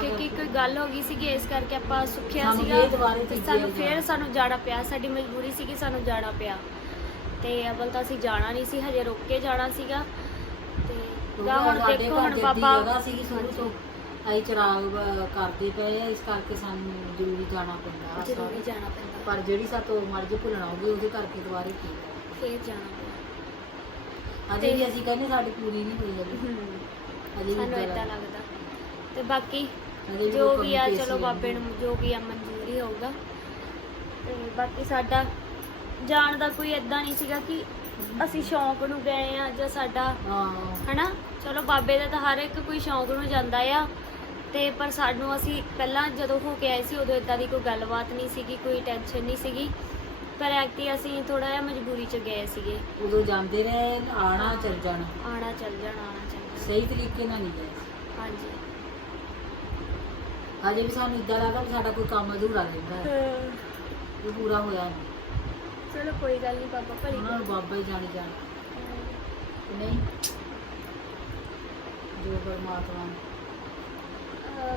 ਕਿਉਂਕਿ ਕੋਈ ਗੱਲ ਹੋ ਗਈ ਸੀਗੀ ਇਸ ਕਰਕੇ ਆਪਾਂ ਸੁੱਖਿਆ ਸਾਨੂੰ ਸੀਗਾ। ਫੇਰ ਦੁਬਾਰੇ ਤੇ ਤੀਜੀ ਸਾਨੂੰ ਫੇਰ। ਸਾਨੂੰ ਜਾਣਾ ਪਿਆ। ਸਾਡੀ ਮਜਬੂਰੀ ਸੀਗੀ ਸਾਨੂੰ ਜਾਣਾ ਪਿਆ। ਤੇ ਅਵਲ ਤਾਂ ਅਸੀਂ ਜਾਣਾ ਨਹੀਂ ਸੀ ਹਜੇ ਰੁਕ ਕੇ ਜਾਣਾ ਸੀਗਾ। ਤੇ ਗਾ ਹੁਣ ਸਾਡੇ ਦੇਖੋ ਘਰ ਹੁਣ ਬਾਬਾ ਜਗ੍ਹਾ ਸੀਗੀ ਸ਼ੁਰੂ ਤੋਂ। ਅਸੀਂ ਚਰਾਗ ਅਹ, ਕਰਦੇ ਪਏ ਆ ਇਸ ਕਰਕੇ ਸਾਨੂੰ ਜ਼ਰੂਰੀ ਜਾਣਾ ਪੈਂਦਾ ਜ਼ਰੂਰੀ ਜਾਣਾ ਪੈਂਦਾ। ਪਰ ਜਿਹੜੀ ਸਾਤੋਂ ਮਰਜ਼ੀ ਭੁੱਲਣਾ ਹੋਵੇ ਉਹਦੇ ਕਰਕੇ ਦੁਬਾਰੇ ਕੀ ਫੇਰ ਜਾਣਾ। ਅਜੇ ਵੀ ਅਸੀਂ ਕਹਿੰਦੇ ਸਾਡੀ ਪੂਰੀ ਨਹੀਂ ਹੋਈ ਅਜੇ। ਹੂੰ। ਅਜੇ ਵੀ ਸਾਨੂੰ ਇਦਾਂ ਲੱਗਦਾ। ਤੇ ਬਾਕੀ ਅਜੇ ਵੀ ਜੋ ਕੋਈ ਵੀ ਆ ਕਮੀ ਚਲੋ ਬਾਬੇ ਨੂੰ ਜੋ ਵੀ ਆ ਮਨਜ਼ੂਰੀ ਹੋਊਗਾ। ਤੇ ਬਾਕੀ ਸਾਡਾ ਜਾਣ ਦਾ ਕੋਈ ਇਦਾਂ ਨਹੀਂ ਸੀਗਾ ਕਿ ਅਸੀਂ ਸ਼ੌਂਕ ਨੂੰ ਗਏ ਆ ਜਾਂ ਸਾਡਾ ਹਾਂ। ਹਨਾ? ਚਲੋ ਬਾਬੇ ਦਾ ਤਾਂ ਹਰ ਇੱਕ ਕੋਈ ਸ਼ੌਂਕ ਨੂੰ ਜਾਂਦਾ ਆ। ਤੇ ਪਰ ਸਾਨੂੰ ਅਸੀਂ ਪਹਿਲਾਂ ਜਦੋਂ ਹੋ ਕੇ ਆਏ ਸੀ ਉਦੋਂ ਇਦਾਂ ਦੀ ਕੋਈ ਗੱਲਬਾਤ ਨਹੀਂ ਸੀਗੀ ਕੋਈ ਟੈਨਸ਼ਨ ਨਹੀਂ ਸੀਗੀ। ਪਰ ਐਕਟੀ ਅਸੀਂ ਥੋੜਾ ਜਿਹਾ ਮਜਬੂਰੀ ਚ ਗਏ ਸੀਗੇ। ਉਦੋਂ ਜਾਂਦੇ ਰਹੇ ਆਣਾ ਚੱਲ ਜਾਣਾ। ਆਣਾ ਚੱਲ ਜਾਣਾ ਆਣਾ ਚੱਲ ਜਾਣਾ। ਸਹੀ ਤਰੀਕੇ ਨਾਲ ਨਹੀਂ ਗਏ। ਹਾਂਜੀ। ਅਜੇ ਵੀ ਸਾਨੂੰ ਇਦਾਂ ਲੱਗਦਾ ਵੀ ਸਾਡਾ ਕੋਈ ਕੰਮ ਅਧੂਰਾ ਰਹਿੰਦਾ ਹੈ। ਉਹ ਪੂਰਾ ਹੋਇਆ ਨਹੀਂ। ਚਲੋ ਕੋਈ ਗੱਲ ਨਹੀਂ ਬਾਬਾ ਭਲੀ ਉਹਨਾਂ ਨੂੰ ਬਾਬਾ ਹੀ ਜਾਣੀ ਜਾਣ। ਨਹੀਂ। ਜੋ ਪਰਮਾਤਮਾ ਨੇ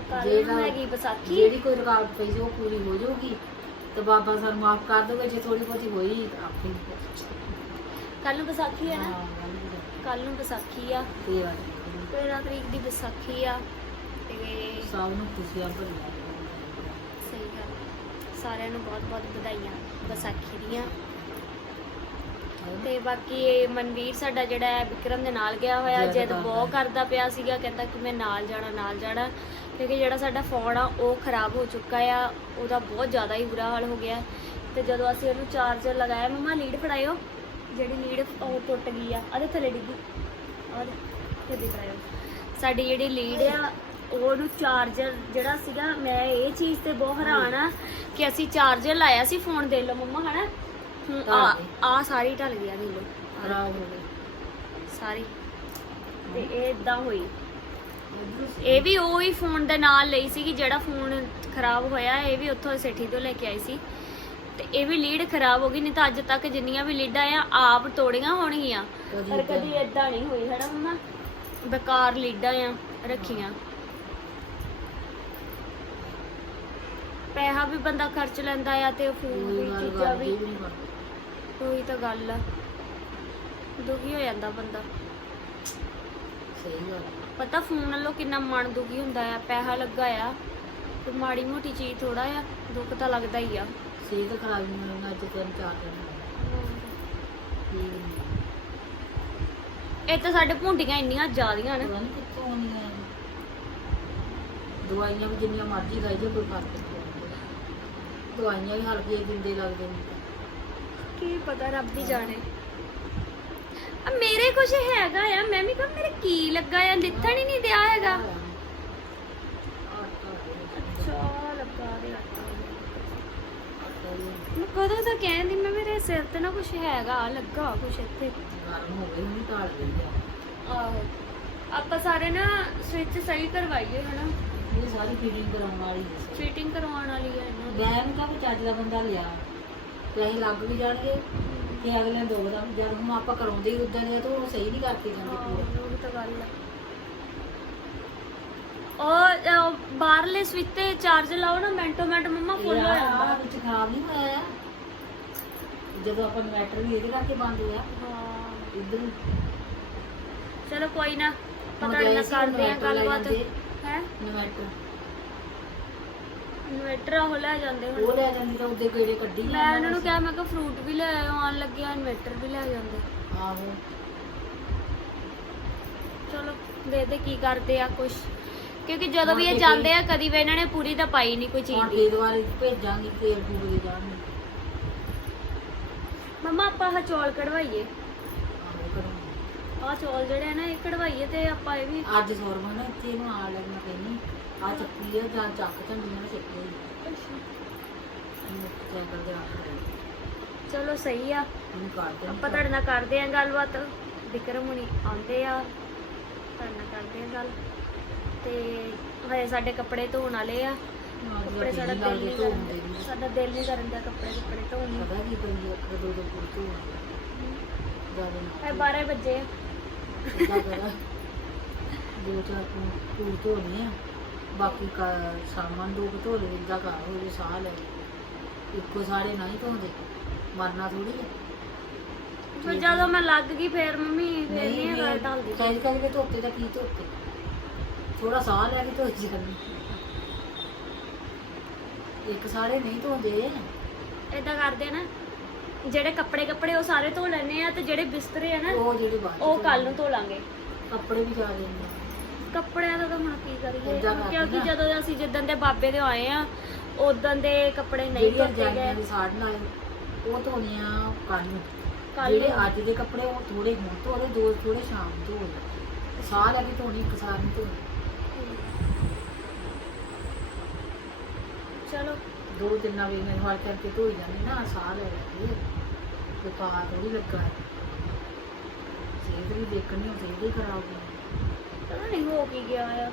ਕੱਲ ਜਿਹੜਾ- ਨੂੰ ਹੈਗੀ ਵਿਸਾਖੀ। ਜਿਹੜੀ ਕੋਈ ਰੁਕਾਵਟ ਪਈ ਸੀ ਉਹ ਪੂਰੀ ਹੋ ਜਾਊਗੀ। ਤੇ ਬਾਬਾ ਸਾਨੂੰ ਮਾਫ ਕਰ ਦੋਗੇ ਜੇ ਥੋੜੀ ਬਹੁਤੀ ਹੋਈ ਆਪੇ ਕੱਲ ਨੂੰ ਵਿਸਾਖੀ ਹੈ ਨਾ। ਕੱਲ ਨੂੰ ਵਿਸਾਖੀ। ਆ। ਤੇ ਆ 13 ਤਰੀਕ ਦੀ ਵਿਸਾਖੀ ਆ ਤੇ ਸਭ ਨੂੰ ਖੁਸ਼ੀਆਂ ਭਰੀਆਂ। ਸਹੀ ਗੱਲ ਸਾਰਿਆਂ ਨੂੰ ਬਹੁਤ ਬਹੁਤ ਵਧਾਈਆਂ ਵਿਸਾਖੀ ਦੀਆਂ। ਤੇ ਬਾਕੀ ਇਹ ਮਨਵੀਰ ਸਾਡਾ ਜਿਹੜਾ ਹੈ ਵਿਕਰਮ ਦੇ ਨਾਲ ਗਿਆ ਹੋਇਆ ਜਿੱਦ ਬਹੁਤ। ਕਰਦਾ ਪਿਆ ਸੀਗਾ ਕਹਿੰਦਾ ਕਿ ਮੈਂ ਨਾਲ ਜਾਣਾ ਨਾਲ ਜਾਣਾ ਕਿਉਂਕਿ ਜਿਹੜਾ ਸਾਡਾ ਫੋਨ ਆ ਉਹ ਖਰਾਬ ਹੋ ਚੁੱਕਾ ਆ ਉਹਦਾ ਬਹੁਤ ਜ਼ਿਆਦਾ ਹੀ ਬੁਰਾ ਹਾਲ ਹੋ ਗਿਆ। ਤੇ ਜਦੋਂ ਅਸੀਂ ਉਹਨੂੰ ਚਾਰਜਰ ਲਗਾਇਆ ਮਮਾ ਲੀਡ ਫੜਾਇਓ ਜਿਹੜੀ ਲੀਡ ਉਹ ਟੁੱਟ ਗਈ ਆ ਉਹਦੇ ਥੱਲੇ ਡਿੱਗੀ ਔਰ ਤੇ ਦਿਖਾਇਓ ਸਾਡੀ ਜਿਹੜੀ ਲੀਡ ਆ ਉਹਨੂੰ ਚਾਰਜਰ ਜਿਹੜਾ ਸੀਗਾ ਮੈਂ ਇਹ ਚੀਜ਼ ਤੇ ਬਹੁਤ ਹੈਰਾਨ ਆ ਕਿ ਅਸੀਂ ਚਾਰਜਰ ਲਾਇਆ ਸੀ ਫੋਨ ਦੇ ਲਓ ਮੰਮਾ ਹਨਾ? ਆ ਢਲ ਗਈ। ਆ ਸਾਰੀ ਢਲ ਗਿਆ ਦੇ ਲਓ ਖਰਾਬ ਹੋ ਗਈ। ਸਾਰੀ। ਤੇ ਇਹ ਇਦਾਂ ਹੋਈ। ਇਹ ਵੀ ਉਹ ਹੀ ਫੋਨ ਦੇ ਨਾਲ ਲਈ ਸੀਗੀ ਜਿਹੜਾ ਫੋਨ ਖਰਾਬ ਹੋਇਆ ਇਹ ਵੀ ਉੱਥੋਂ ਸੇਠੀ ਤੋਂ ਲੈ ਕੇ ਆਈ ਸੀ। ਤੇ ਇਹ ਵੀ ਲੀਡ ਖਰਾਬ ਹੋ ਗਈ ਨਹੀਂ ਤਾਂ ਅੱਜ ਤੱਕ ਜਿੰਨੀਆਂ ਵੀ ਲੀਡਾਂ ਆ ਆਪ ਤੋੜੀਆਂ ਹੋਣਗੀਆਂ। ਪਰ। ਕਦੀ ਇਦਾਂ ਨਹੀਂ ਹੋਈ ਹਨਾ ਮੰਮਾ? ਬੇਕਾਰ ਲੀਡਾਂ ਆ ਰੱਖੀਆਂ। ਪੈਸਾ ਵੀ ਬੰਦਾ ਖਰਚ ਲੈਂਦਾ ਆ ਤੇ ਕੋਈ ਵੀ ਚੀਜ਼ਾਂ ਵੀ। ਉਹੀ ਤਾਂ ਗੱਲ ਆ। ਦੁਖੀ ਹੋ ਜਾਂਦਾ ਬੰਦਾ। ਸਹੀ ਗੱਲ ਪਤਾ ਫੋਨ ਨਾਲੋਂ ਕਿੰਨਾ ਮਨ ਦੁਖੀ ਹੁੰਦਾ ਆ ਪੈਸਾ ਲੱਗਾ ਆ। ਤੇ ਮਾੜੀ ਮੋਟੀ ਚੀਜ਼ ਥੋੜਾ ਆ ਦੁੱਖ ਤਾਂ ਲੱਗਦਾ ਹੀ ਆ। ਸਿਹਤ ਖਰਾਬ ਨਹੀਂ ਹੋਣੀ ਅੱਜ ਤਿੰਨ ਚਾਰ ਦਿਨ ਇਹ ਤਾਂ ਸਾਡੇ ਭੁੰਡੀਆਂ ਇੰਨੀਆਂ ਜ਼ਿਆਦੀਆਂ ਨੇ। ਕਿੱਥੋਂ ਆਉਂਦੀਆਂ। ਦਵਾਈਆਂ ਵੀ ਜਿੰਨੀਆਂ ਮਰਜ਼ੀ ਖਾਈ ਜਾ ਕੋਈ ਫ਼ਰਕ ਨਹੀਂ ਦਵਾਈਆਂ ਵੀ ਹਲਕੀਆਂ ਦਿੰਦੇ ਲੱਗਦੇ ਨੇ। ਕੀ ਪਤਾ ਰੱਬ ਹੀ ਜਾਣੇ। ਆ ਮੇਰੇ ਕੁਝ ਹੈਗਾ ਆ ਮੈਂ ਵੀ ਕਹਾਂ ਮੇਰੇ ਕੀ ਲੱਗਾ ਆ ਲਿੱਥਣ ਹੀ ਨਹੀਂ ਦਿਆ ਹੈਗਾ। ਅੱਛਾ ਲੱਗਾ ਦੇ ਮੈਂ ਕਦੋਂ ਤਾਂ ਕਹਿੰਦੀ ਮੈਂ ਮੇਰੇ ਸਿਰ ਤੇ ਨਾ ਕੁਝ ਹੈਗਾ ਲੱਗਾ ਕੁਝ ਇੱਥੇ। ਗਰਮ ਹੋ ਗਏ ਨਹੀਂ ਢਾਲ ਦਿੰਦੇ ਆ। ਆਹੋ ਆਪਾਂ ਸਾਰੇ ਨਾ ਸਵਿਚ ਸਹੀ ਕਰਵਾਈਏ ਹਨਾ। ਇਹ ਸਾਰੀ ਫੀਡਿੰਗ ਕਰਾਉਣ ਵਾਲੀ ਹੈ। ਫਿਟਿੰਗ ਕਰਵਾਉਣ ਵਾਲੀ ਹੈ ਇਹਨਾਂ ਦੀ ਮੈਂ ਨੂੰ ਤਾਂ ਚੱਜ ਦਾ ਬੰਦਾ ਲਿਆ। ਪੈਸੇ ਲੱਗ ਵੀ ਜਾਣਗੇ ਤੇ ਅਗਲੇ ਦੋ ਦਾ ਜਦ ਹੁਣ ਆਪਾਂ ਕਰਾਉਂਦੇ ਹੀ ਉਦਾਂ ਦੇ ਆ ਤਾਂ ਉਹ ਸਹੀ ਨਹੀਂ ਕਰਕੇ ਜਾਂਦੇ ਪੂਰਾ। ਹਾਂ, ਉਹ ਤਾਂ ਗੱਲ ਆ ਉਹ ਅਹ, ਬਾਹਰਲੇ ਸਵਿਚ ਤੇ ਚਾਰਜ ਲਾਓ ਨਾ ਮਿੰਟੋ ਮਿੰਟ ਮੰਮਾ ਫੁੱਲ ਹੋ ਜਾਂਦਾ। ਵਿੱਚ ਖਰਾਬ ਨਹੀਂ ਹੋਇਆ ਆ। ਜਦੋਂ ਆਪਾਂ ਇਨਵੈਟਰ ਵੀ ਇਹਦੇ ਕਰਕੇ ਬੰਦ ਹੋਇਆ। ਹਾਂ। ਇੱਧਰ ਚਲੋ ਕੋਈ ਨਾ ਪਤਾ ਨਹੀਂ ਕਰਦੇ ਆ ਗੱਲਬਾਤ। ਹੈ? ਇਨਵੈਟਰ ਇਨਵੇਟਰ ਉਹ ਲੈ ਜਾਂਦੇ ਹੁਣ। ਉਹ ਲੈ ਜਾਂਦੀ ਤਾਂ ਉਹਦੇ ਗੇੜੇ ਕੱਢੀ ਮੈਂ ਉਹਨਾਂ ਨੂੰ ਕਿਹਾ ਮੈਂ ਕਿਹਾ ਫਰੂਟ ਵੀ ਲੈ ਆਇਓ ਆਉਣ ਲੱਗਿਆ ਇਨਵੇਟਰ ਵੀ ਲੈ ਜਾਂਦੇ। ਆਹੋ। ਚਲੋ ਦੇ ਦੇ ਕੀ ਕਰਦੇ ਆ ਕੁਛ। ਕਿਉਂਕਿ ਜਦੋਂ ਵੀ ਹੁਣ ਇਹ ਜਾਂਦੇ ਆ ਕਦੀ ਵੀ ਇਹਨਾਂ ਨੇ ਪੂਰੀ ਤਾਂ ਪਾਈ ਨਹੀਂ ਕੋਈ ਹੁਣ ਚੀਜ਼ ਦੀ। ਫੇਰ ਦੁਬਾਰੇ ਭੇਜਾਂਗੀ ਫੇਰ ਡੂਬਦੇ ਜਾਣਗੇ ਮੰਮਾ ਆਪਾਂ ਆਹ ਚੌਲ ਕਢਵਾਈਏ। ਆਹ ਚੌਲ ਜਿਹੜੇ ਆ ਨਾ ਇਹ ਕਢਵਾਈਏ ਤੇ ਆਪਾਂ ਇਹ ਵੀ ਅੱਜ ਸੌਰਮਾ ਨਾ ਇੱਥੇ ਨੂੰ ਆ ਲੱਗਣਾ ਕਹਿੰਦੀ ਆ ਚੱਕੀ ਆ ਜਾਂ ਚੱਕ ਝੰਡੀਆਂ ਨਾਲ ਚੱਕੀ ਹੋਈ ਸਾਈਕਲ ਦੇ ਰੱਖ ਰਹੇ ਚਲੋ ਸਹੀ ਆ। ਆਪਾਂ ਤੁਹਾਡੇ ਨਾਲ ਕਰਦੇ ਆਂ ਗੱਲਬਾਤ। ਵਿਕਰਮ ਹੁਣੀ ਆਉਂਦੇ ਆ ਤੁਹਾਡੇ ਨਾਲ ਕਰਦੇ ਆਂ ਗੱਲ। ਤੇ ਹਜੇ ਸਾਡੇ ਕੱਪੜੇ ਧੋਣ ਵਾਲੇ ਆ। ਕੱਪੜੇ ਸਾਡਾ ਦਿਲ ਨਹੀਂ ਕਰਨ ਸਾਡਾ ਦਿਲ ਨਹੀਂ ਕਰਨ ਦਾ ਕੱਪੜੇ ਕੱਪੜੇ ਧੋਣ ਨੂੰ। ਪਤਾ ਕੀ ਕਰੀ ਅੱਖ ਦੋ ਦੋ ਪੁਰਤੂ ਜ਼ਿਆਦਾ ਇਹ 12 ਵਜੇ ਆ। ਇਦਾਂ ਕਰਾ। ਦੋ ਚਾਰ ਪੂਰ ਧੋਣੇ ਆ। ਬਾਕੀ ਕਾ- ਸਾਮਾਨ ਦੋ ਕੁ ਧੋ ਲੈ ਇਦਾਂ ਕਰ ਹੋ ਜੇ ਸਾਹ ਲੈ ਇੱਕੋ ਸਾਰੇ ਨਹੀਂ ਧੋਂਦੇ। ਮਰਨਾ ਥੋੜੀ ਹੈ ਫਿਰ ਜਦੋਂ ਮੈਂ ਲੱਗ ਗਈ ਫੇਰ ਮੰਮੀ ਫੇਰ ਨਹੀਂ ਗੱਲ ਧੋਤੇ ਦਾ ਕੀ ਧੋਤੇ? ਥੋੜਾ ਸਾਹ ਲੈ ਕੇ ਧੋ ਜਾਂਦੀ ਇੱਕ ਸਾਰੇ ਨਹੀਂ ਧੋਂਦੇ। ਏਦਾਂ ਕਰਦੇ ਆ ਨਾ ਜਿਹੜੇ ਕੱਪੜੇ ਕੱਪੜੇ ਉਹ ਸਾਰੇ ਧੋ ਲੈਣੇ ਆ ਤੇ ਜਿਹੜੇ ਬਿਸਤਰੇ ਆ ਨਾ ਉਹ ਜਿਹੜੇ ਬਾਅਦ ਉਹ ਕੱਲ ਨੂੰ ਧੋ ਲਾਂਗੇ ਕੱਪੜੇ ਵੀ ਜਾ ਦਿੰਦੇ ਕੱਪੜਿਆਂ ਦਾ ਤਾਂ ਹੁਣ ਕੀ ਕਰੀਏ? ਏਦਾਂ ਕਿਉਂਕਿ। ਜਦੋਂ ਅਸੀਂ ਜਿੱਦਣ ਦੇ ਬਾਬੇ ਦੇ ਆਏ ਆ ਉਦੋਂ ਦੇ ਕੱਪੜੇ ਨਹੀਂ ਜਿਹੜੀਆਂ ਧੋਤੇ ਰਜਾਈਆਂ ਗਏ ਦੀ ਸਾੜ ਲਾਏ ਉਹ ਧੋਣੇ ਆ ਕੱਲ ਨੂੰ। ਕੱਲ੍ਹ ਜਿਹੜੇ। ਅੱਜ ਦੇ ਕੱਪੜੇ ਉਹ ਥੋੜੇ ਹੁਣ ਧੋਲੇ ਦੋ ਥੋੜੇ ਸ਼ਾਮ ਨੂੰ ਧੋਲੇ ਸਾਹ ਲੈ ਕੇ ਧੋਣੀ ਇੱਕ ਸਾਰ ਨਹੀਂ ਧੋਣੀ। ਚਲੋ। ਦੋ ਤਿੰਨ ਵਾਰੀ ਮੈਂ ਵਾਰ ਕਰਕੇ ਧੋਈ ਜਾਂਦੀ ਨਾ ਸਾਹ ਲੈ ਲੈਂਦੀ ਬੇਕਾਰ ਥੋੜੀ ਲੱਗਾ ਹੈ। ਸਿਹਤ ਵੀ ਦੇਖਣੀ ਹੋ ਸਿਹਤ ਹੀ ਖਰਾਬ ਹੋ ਪਤਾ ਨਹੀਂ ਹੋ ਕੀ ਗਿਆ ਆ।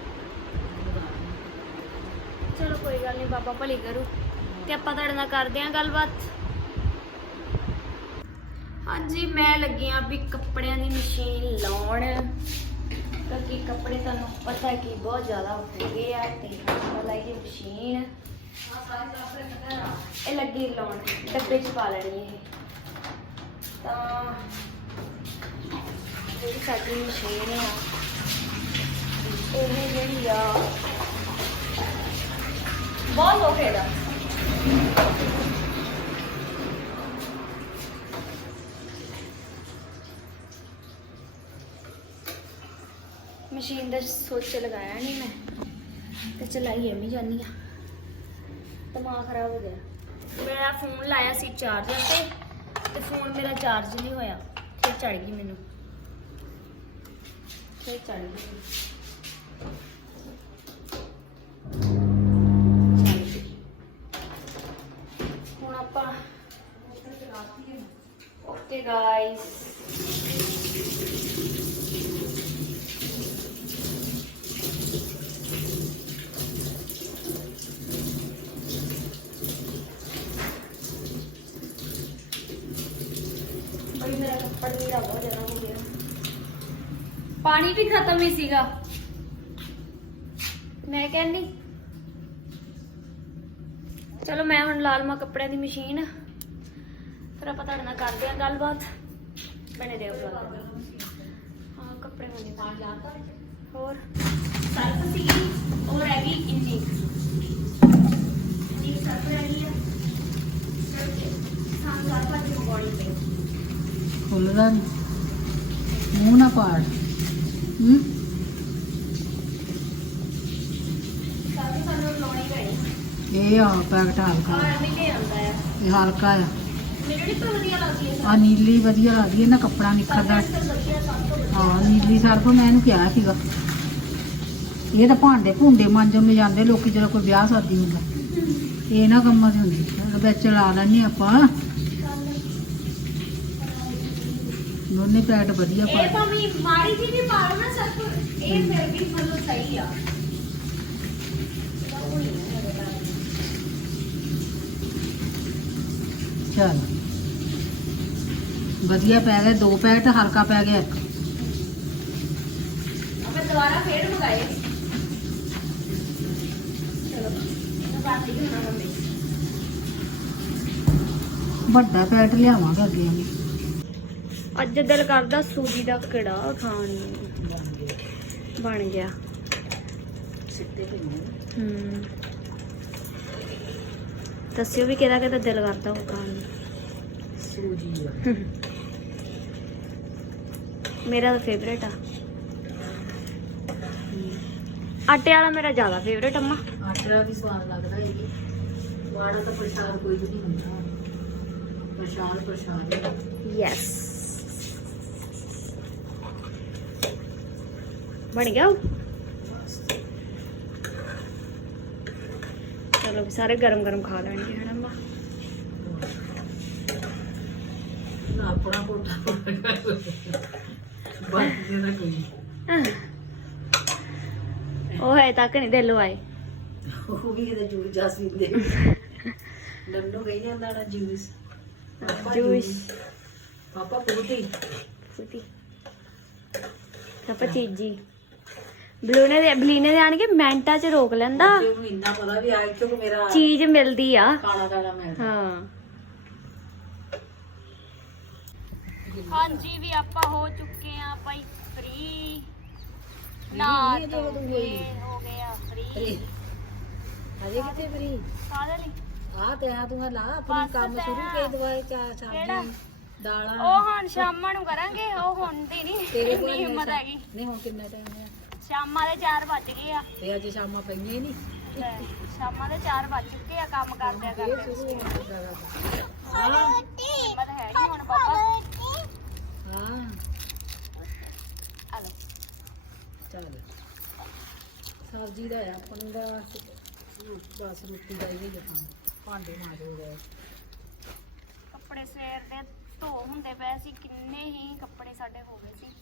ਚਲੋ ਕੋਈ ਗੱਲ ਨਹੀਂ, ਬਾਬਾ ਭਲੀ ਕਰੂ। ਤੇ ਆਪਾਂ ਤੁਹਾਡੇ ਨਾਲ ਕਰਦੇ ਆਂ ਗੱਲਬਾਤ। ਹਾਂਜੀ, ਮੈਂ ਲੱਗੀ ਆਂ ਵੀ ਕੱਪੜਿਆਂ ਦੀ ਮਸ਼ੀਨ ਲਾਉਣ। ਕਿਉਂਕਿ ਕੱਪੜੇ ਤੁਹਾਨੂੰ ਪਤਾ ਹੈ ਕਿ ਬਹੁਤ ਜ਼ਿਆਦਾ ਹੋ ਗਏ ਆ ਤੇ ਆਪਾਂ ਲਾਈਏ ਮਸ਼ੀਨ। ਇਹ ਲੱਗੀ ਲਾਉਣ, ਡੱਬੇ 'ਚ ਪਾ ਲੈਣੀ ਇਹ। ਤਾਂ ਜਿਹੜੀ ਸਾਡੀ ਮਸ਼ੀਨ ਆ। ਉਹ ਜਿਹੜੀ ਆ, ਬਹੁਤ ਔਖੇ ਦਾ ਮਸ਼ੀਨ ਦਾ ਸੋਚ ਲਗਾਇਆ ਨਹੀਂ ਮੈਂ, ਤੇ ਚਲਾਈ ਐਵੇਂ ਜਾਨੀ ਆ। ਦਿਮਾਗ ਖਰਾਬ ਹੋ ਗਿਆ। ਮੇਰਾ ਫੋਨ ਲਾਇਆ ਸੀ ਚਾਰਜਰ ਤੇ। ਤੇ ਫੋਨ ਮੇਰਾ ਚਾਰਜ ਨਹੀਂ ਹੋਇਆ। ਫਿਰ ਚੜ ਗਈ ਮੈਨੂੰ। ਫਿਰ ਚੜ ਗਈ। ਹੁਣ ਆਪਾਂ ਓਕੇ ਗਾਇਸ ਬਈ ਮੇਰਾ ਕੱਪੜ ਨੀਲਾ ਬਹੁਤ ਜ਼ਿਆਦਾ ਹੋ ਗਿਆ ਪਾਣੀ ਵੀ ਖਤਮ ਹੀ ਸੀਗਾ। ਮੈਂ ਕਹਿੰਦੀ ਚਲੋ ਮੈਂ ਹੁਣ ਲਾ ਲਵਾਂ ਕੱਪੜਿਆਂ ਦੀ ਮਸ਼ੀਨ ਫਿਰ ਆਪਾਂ ਤੁਹਾਡੇ ਨਾਲ ਕਰਦੇ ਆਂ ਗੱਲਬਾਤ। ਬਣੇ ਦਿਓ vlog। ਹਾਂ ਕੱਪੜੇ ਬਣੇ ਪਾਣ ਲਾਤਾ ਹੋਰ? ਸਰਫ ਸੀ ਹੋਰ ਹੈਗੀ ਇੰਨੀ। ਇੰਨੀ ਸਰਫ ਹੈਗੀ ਆ। ਸਾਂ ਸਰਫ ਆ ਦੀ ਬੋਡੀ ਤੇ। ਖੁੱਲਦਾ ਨਹੀਂ ਮੂੰਹ ਨਾ ਪਾੜ। ਹੂੰ? ਇਹ ਆ ਪੈਕਟ ਹਲਕਾ। ਇਹ ਹਲਕਾ ਆ। ਆ। ਨੀਲੀ ਵਧੀਆ ਲੱਗਦੀ ਹੈ ਨਾ ਕੱਪੜਾ ਵਧੀਆ ਹਾਂ ਨੀਲੀ ਸਰਫ ਮੈਂ ਇਹਨੂੰ ਕਿਹਾ ਸੀਗਾ। ਇਹ ਤਾਂ ਭਾਂਡੇ ਭੁੰਡੇ ਮਾਂਜਣ ਨੂੰ ਜਾਂਦੇ ਲੋਕੀ ਜਦੋਂ ਕੋਈ ਵਿਆਹ ਸ਼ਾਦੀ ਹੁੰਦਾ। ਇਹ ਨਾ ਕੰਮਾਂ ਦੀ ਹੁੰਦੀ। ਵਿੱਚ ਲਾ ਲੈਣੀ ਆਪਾਂ। ਦੋਨੇ ਪੈਟ ਵਧੀਆ ਪਾ ਇਹ ਭਾਵੇਂ ਮਾੜੀ ਜੀ ਵੀ ਪਾ ਲਓ ਨਾ ਸਰਫ ਇਹ ਫਿਰ ਵੀ ਮਤਲਬ ਸਹੀ ਆ। ਇਹਦਾ ਉਹ ਨਹੀਂ ਹੈ ਮੇਰੇ ਨਾਲ। ਚੱਲ। ਵਧੀਆ ਪੈ ਗਿਆ ਦੋ ਪੈਕਟ ਹਲਕਾ ਪੈ ਗਿਆ ਇੱਕ। ਆਪਾਂ ਦੁਬਾਰਾ ਫੇਰ ਮੰਗਾਏ ਚਲੋ ਇਹ ਬਾਤ ਹੀ ਹੋਣਾ ਮੰਮੀ। ਵੱਡਾ ਪੈਕਟ ਲਿਆਵਾਂਗੇ ਅੱਗੇ। ਅਸੀਂ ਅੱਜ ਦਿਲ ਕਰਦਾ ਸੂਜੀ ਦਾ ਕੜਾ ਖਾਣ ਨੂੰ। ਬਣ ਗਿਆ। ਪਈਆਂ ਹੂੰ। ਦੱਸਿਓ ਵੀ ਕਿਹਦਾ ਕਿਹਦਾ ਦਿਲ ਕਰਦਾ ਉਹ ਖਾਣ ਨੂੰ। ਸੂਜੀ ਮੇਰਾ ਤਾਂ ਫੇਵਰੇਟ ਆ। ਆਟੇ ਵਾਲਾ ਮੇਰਾ ਜ਼ਿਆਦਾ ਫੇਵਰੇਟ ਅੰਮਾ। ਆਟਾ ਵੀ ਸਵਾਦ ਲੱਗਦਾ ਹੈ ਜੀ। ਤਾਂ ਪ੍ਰਸ਼ਾਦ ਕੋਈ ਨਹੀਂ ਹੁੰਦਾ। ਪ੍ਰਸ਼ਾਦ ਪ੍ਰਸ਼ਾਦ। ਯੈਸ ਬਣ ਗਿਆ? ਚਲੋ ਵੀ ਸਾਰੇ ਗਰਮ ਗਰਮ ਖਾ ਲੈਣਗੇ ਹਨਾ ਅੰਮਾ ਆਪਣਾ ਕੋਟਾ ਬਾਕੀ ਦਾ ਕੋਈ ਉਹ ਹੈ ਤੱਕ ਨਹੀਂ ਦਿਲ ਆਏ ਉਹ ਵੀ ਕਿਤੇ ਜੂਸ ਜਾਸ ਪੀਂਦੇ ਨੰਨੂ ਕਹੀ ਜਾਂਦਾ ਨਾ ਜੂਸ। ਜੂਸ। ਪਾਪਾ ਪੂਤੀ। ਫੁੱਟੀ ਤਾਂ ਚੀਜੀ। ਬਲੂਨੇ ਦੇ ਬਲੀਨੇ ਦੇ ਆਣਗੇ ਮਿੰਟਾਂ 'ਚ ਰੋਕ ਲੈਂਦਾ। ਤੇ ਉਹਨੂੰ ਇੰਨਾ ਪਤਾ ਵੀ ਅੱਜ ਤੋਂ ਮੇਰਾ ਚੀਜ਼ ਮਿਲਦੀ ਆ। ਖਾਣਾ ਖਾਣਾ ਮੈਂ ਹਾਂ। ਹਾਂਜੀ ਵੀ ਆਪਾਂ ਹੋ ਚੁੱਕੇ ਆ ਭਾਈ ਫ੍ਰੀ ਨਾ ਕੇ ਹੋ ਗਿਆ ਫ੍ਰੀ ਅਜੇ ਕਿੱਥੇ ਫਰੀ ਕਾਹਦੇ ਲਈ। ਆ ਤੇ ਆ ਤੂੰ ਲਾ ਆਪਣੀ ਕੰਮ ਸ਼ੁਰੂ। ਕੇ ਦਵਾਈ ਚਾ ਕਿਹੜਾ? ਸਬਜ਼ੀ ਦਾਲਾਂ। ਉਹ ਹੁਣ ਸ਼ਾਮਾਂ ਨੂੰ ਕਰਾਂਗੇ ਉਹ ਹੁਣ ਦੀ ਨਹੀਂ ਤੇਰੇ ਕੋਲ ਇੰਨੀ ਹਿੰਮਤ ਹੈਗੀ। ਨਹੀਂ ਹੁਣ ਕਿੰਨਾ ਟਾਈਮ ਹੋਇਆ? ਸ਼ਾਮਾਂ ਦੇ 4 ਵੱਜ ਗਏ ਆ। ਤੇ ਅੱਜ ਸ਼ਾਮਾਂ ਪਈਆਂ ਹੀ ਨਹੀਂ। ਤੇ ਸ਼ਾਮਾਂ ਦੇ 4 ਵੱਜ ਚੁੱਕੇ ਆ ਕੰਮ ਕਰਦਿਆਂ ਫੇਰ ਕਰਦੇ ਸ਼ੁਰੂ ਹੋਣ ਲੱਗਾ ਗਾ। ਹਾਂ ਹਿੰਮਤ ਹੈ ਨਹੀਂ ਹੁਣ ਪਾਪਾ। ਹਾਂ। ਆ ਲਓ ਚੱਲ। ਸਬਜ਼ੀ ਦਾ ਆ ਪੰਗਾ ਬਸ ਰੋਟੀ ਦਾ ਹੀ ਜਪਾਂ ਭਾਂਡੇ ਮਾਰ ਹੋ ਗਏ ਕੱਪੜੇ ਸਵੇਰ ਦੇ ਧੋ ਹੁੰਦੇ ਪਏ ਸੀ ਕਿੰਨੇ ਹੀ ਕੱਪੜੇ ਸਾਡੇ ਹੋ ਗਏ ਸੀ।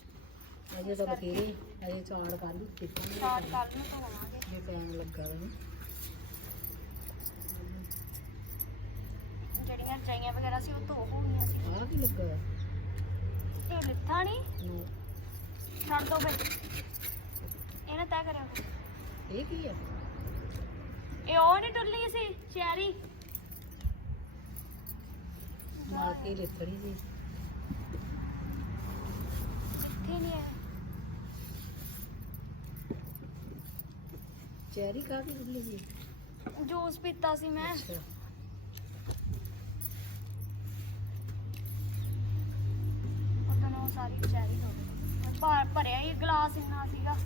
ਅਜੇ ਤਾਂ ਬਥੇਰੇ ਅਜੇ ਚਾੜ ਕਰ ਲਈ ਕਿਤੇ ਸ਼ਾਰਟ ਕੱਲ ਨੂੰ ਧੋਵਾਂਗੇ ਜੇ ਟਾਈਮ ਲੱਗਾ ਰਹੇ ਜਿਹੜੀਆਂ ਰਜਾਈਆਂ ਵਗੈਰਾ ਸੀ ਉਹ ਧੋ ਹੋ ਗਈਆਂ ਸੀ। ਆ ਕੀ ਲੱਗਾ ਇਹ ਲਿੱਥਾ ਨਹੀਂ ਨੂੰ? ਛੱਡ ਦੋ ਫਿਰ। ਇਹਨੇ ਤੈਅ ਕਰਿਆ। ਇਹ ਕੀ ਆ? ਇਹ ਉਹ ਨਹੀਂ ਡੁੱਲੀ ਸੀ ਚੈਰੀ ਮਾਰ ਕੇ ਲਿਖੜੀ ਸੀ। ਕਿੱਥੇ ਨਹੀਂ ਹੈ ਚੈਰੀ ਕਾਹਦੀ ਰੁੱਲੀ ਸੀ? ਜੂਸ ਪੀਤਾ ਸੀ ਮੈਂ। ਅੱਛਾ। ਉਦੋਂ ਉਹ ਸਾਰੀ ਚੈਰੀ ਹੋ ਗਈ। ਭਰ- ਭਰਿਆ ਹੀ ਗਲਾਸ ਇੰਨਾ ਸੀਗਾ।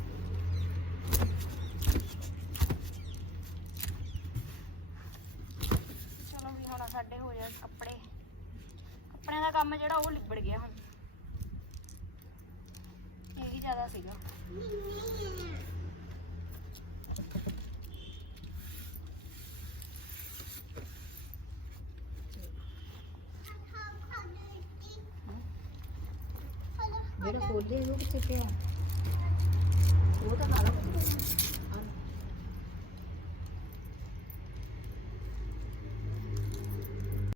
ਚਲੋ ਵੀ ਹੁਣ ਸਾਡੇ ਹੋ ਜਾਣ ਕੱਪੜੇ। ਕੱਪੜਿਆਂ ਦਾ ਕੰਮ ਜਿਹੜਾ ਉਹ ਲਿਬੜ ਗਿਆ ਹੁਣ। ਇਹੀ ਜ਼ਿਆਦਾ ਸੀਗਾ ਜਿਹੜਾ ਖੋਲੇ ਉਹ ਕਿੱਥੇ ਪਿਆ ਉਹ ਤਾਂ ਨਾਲ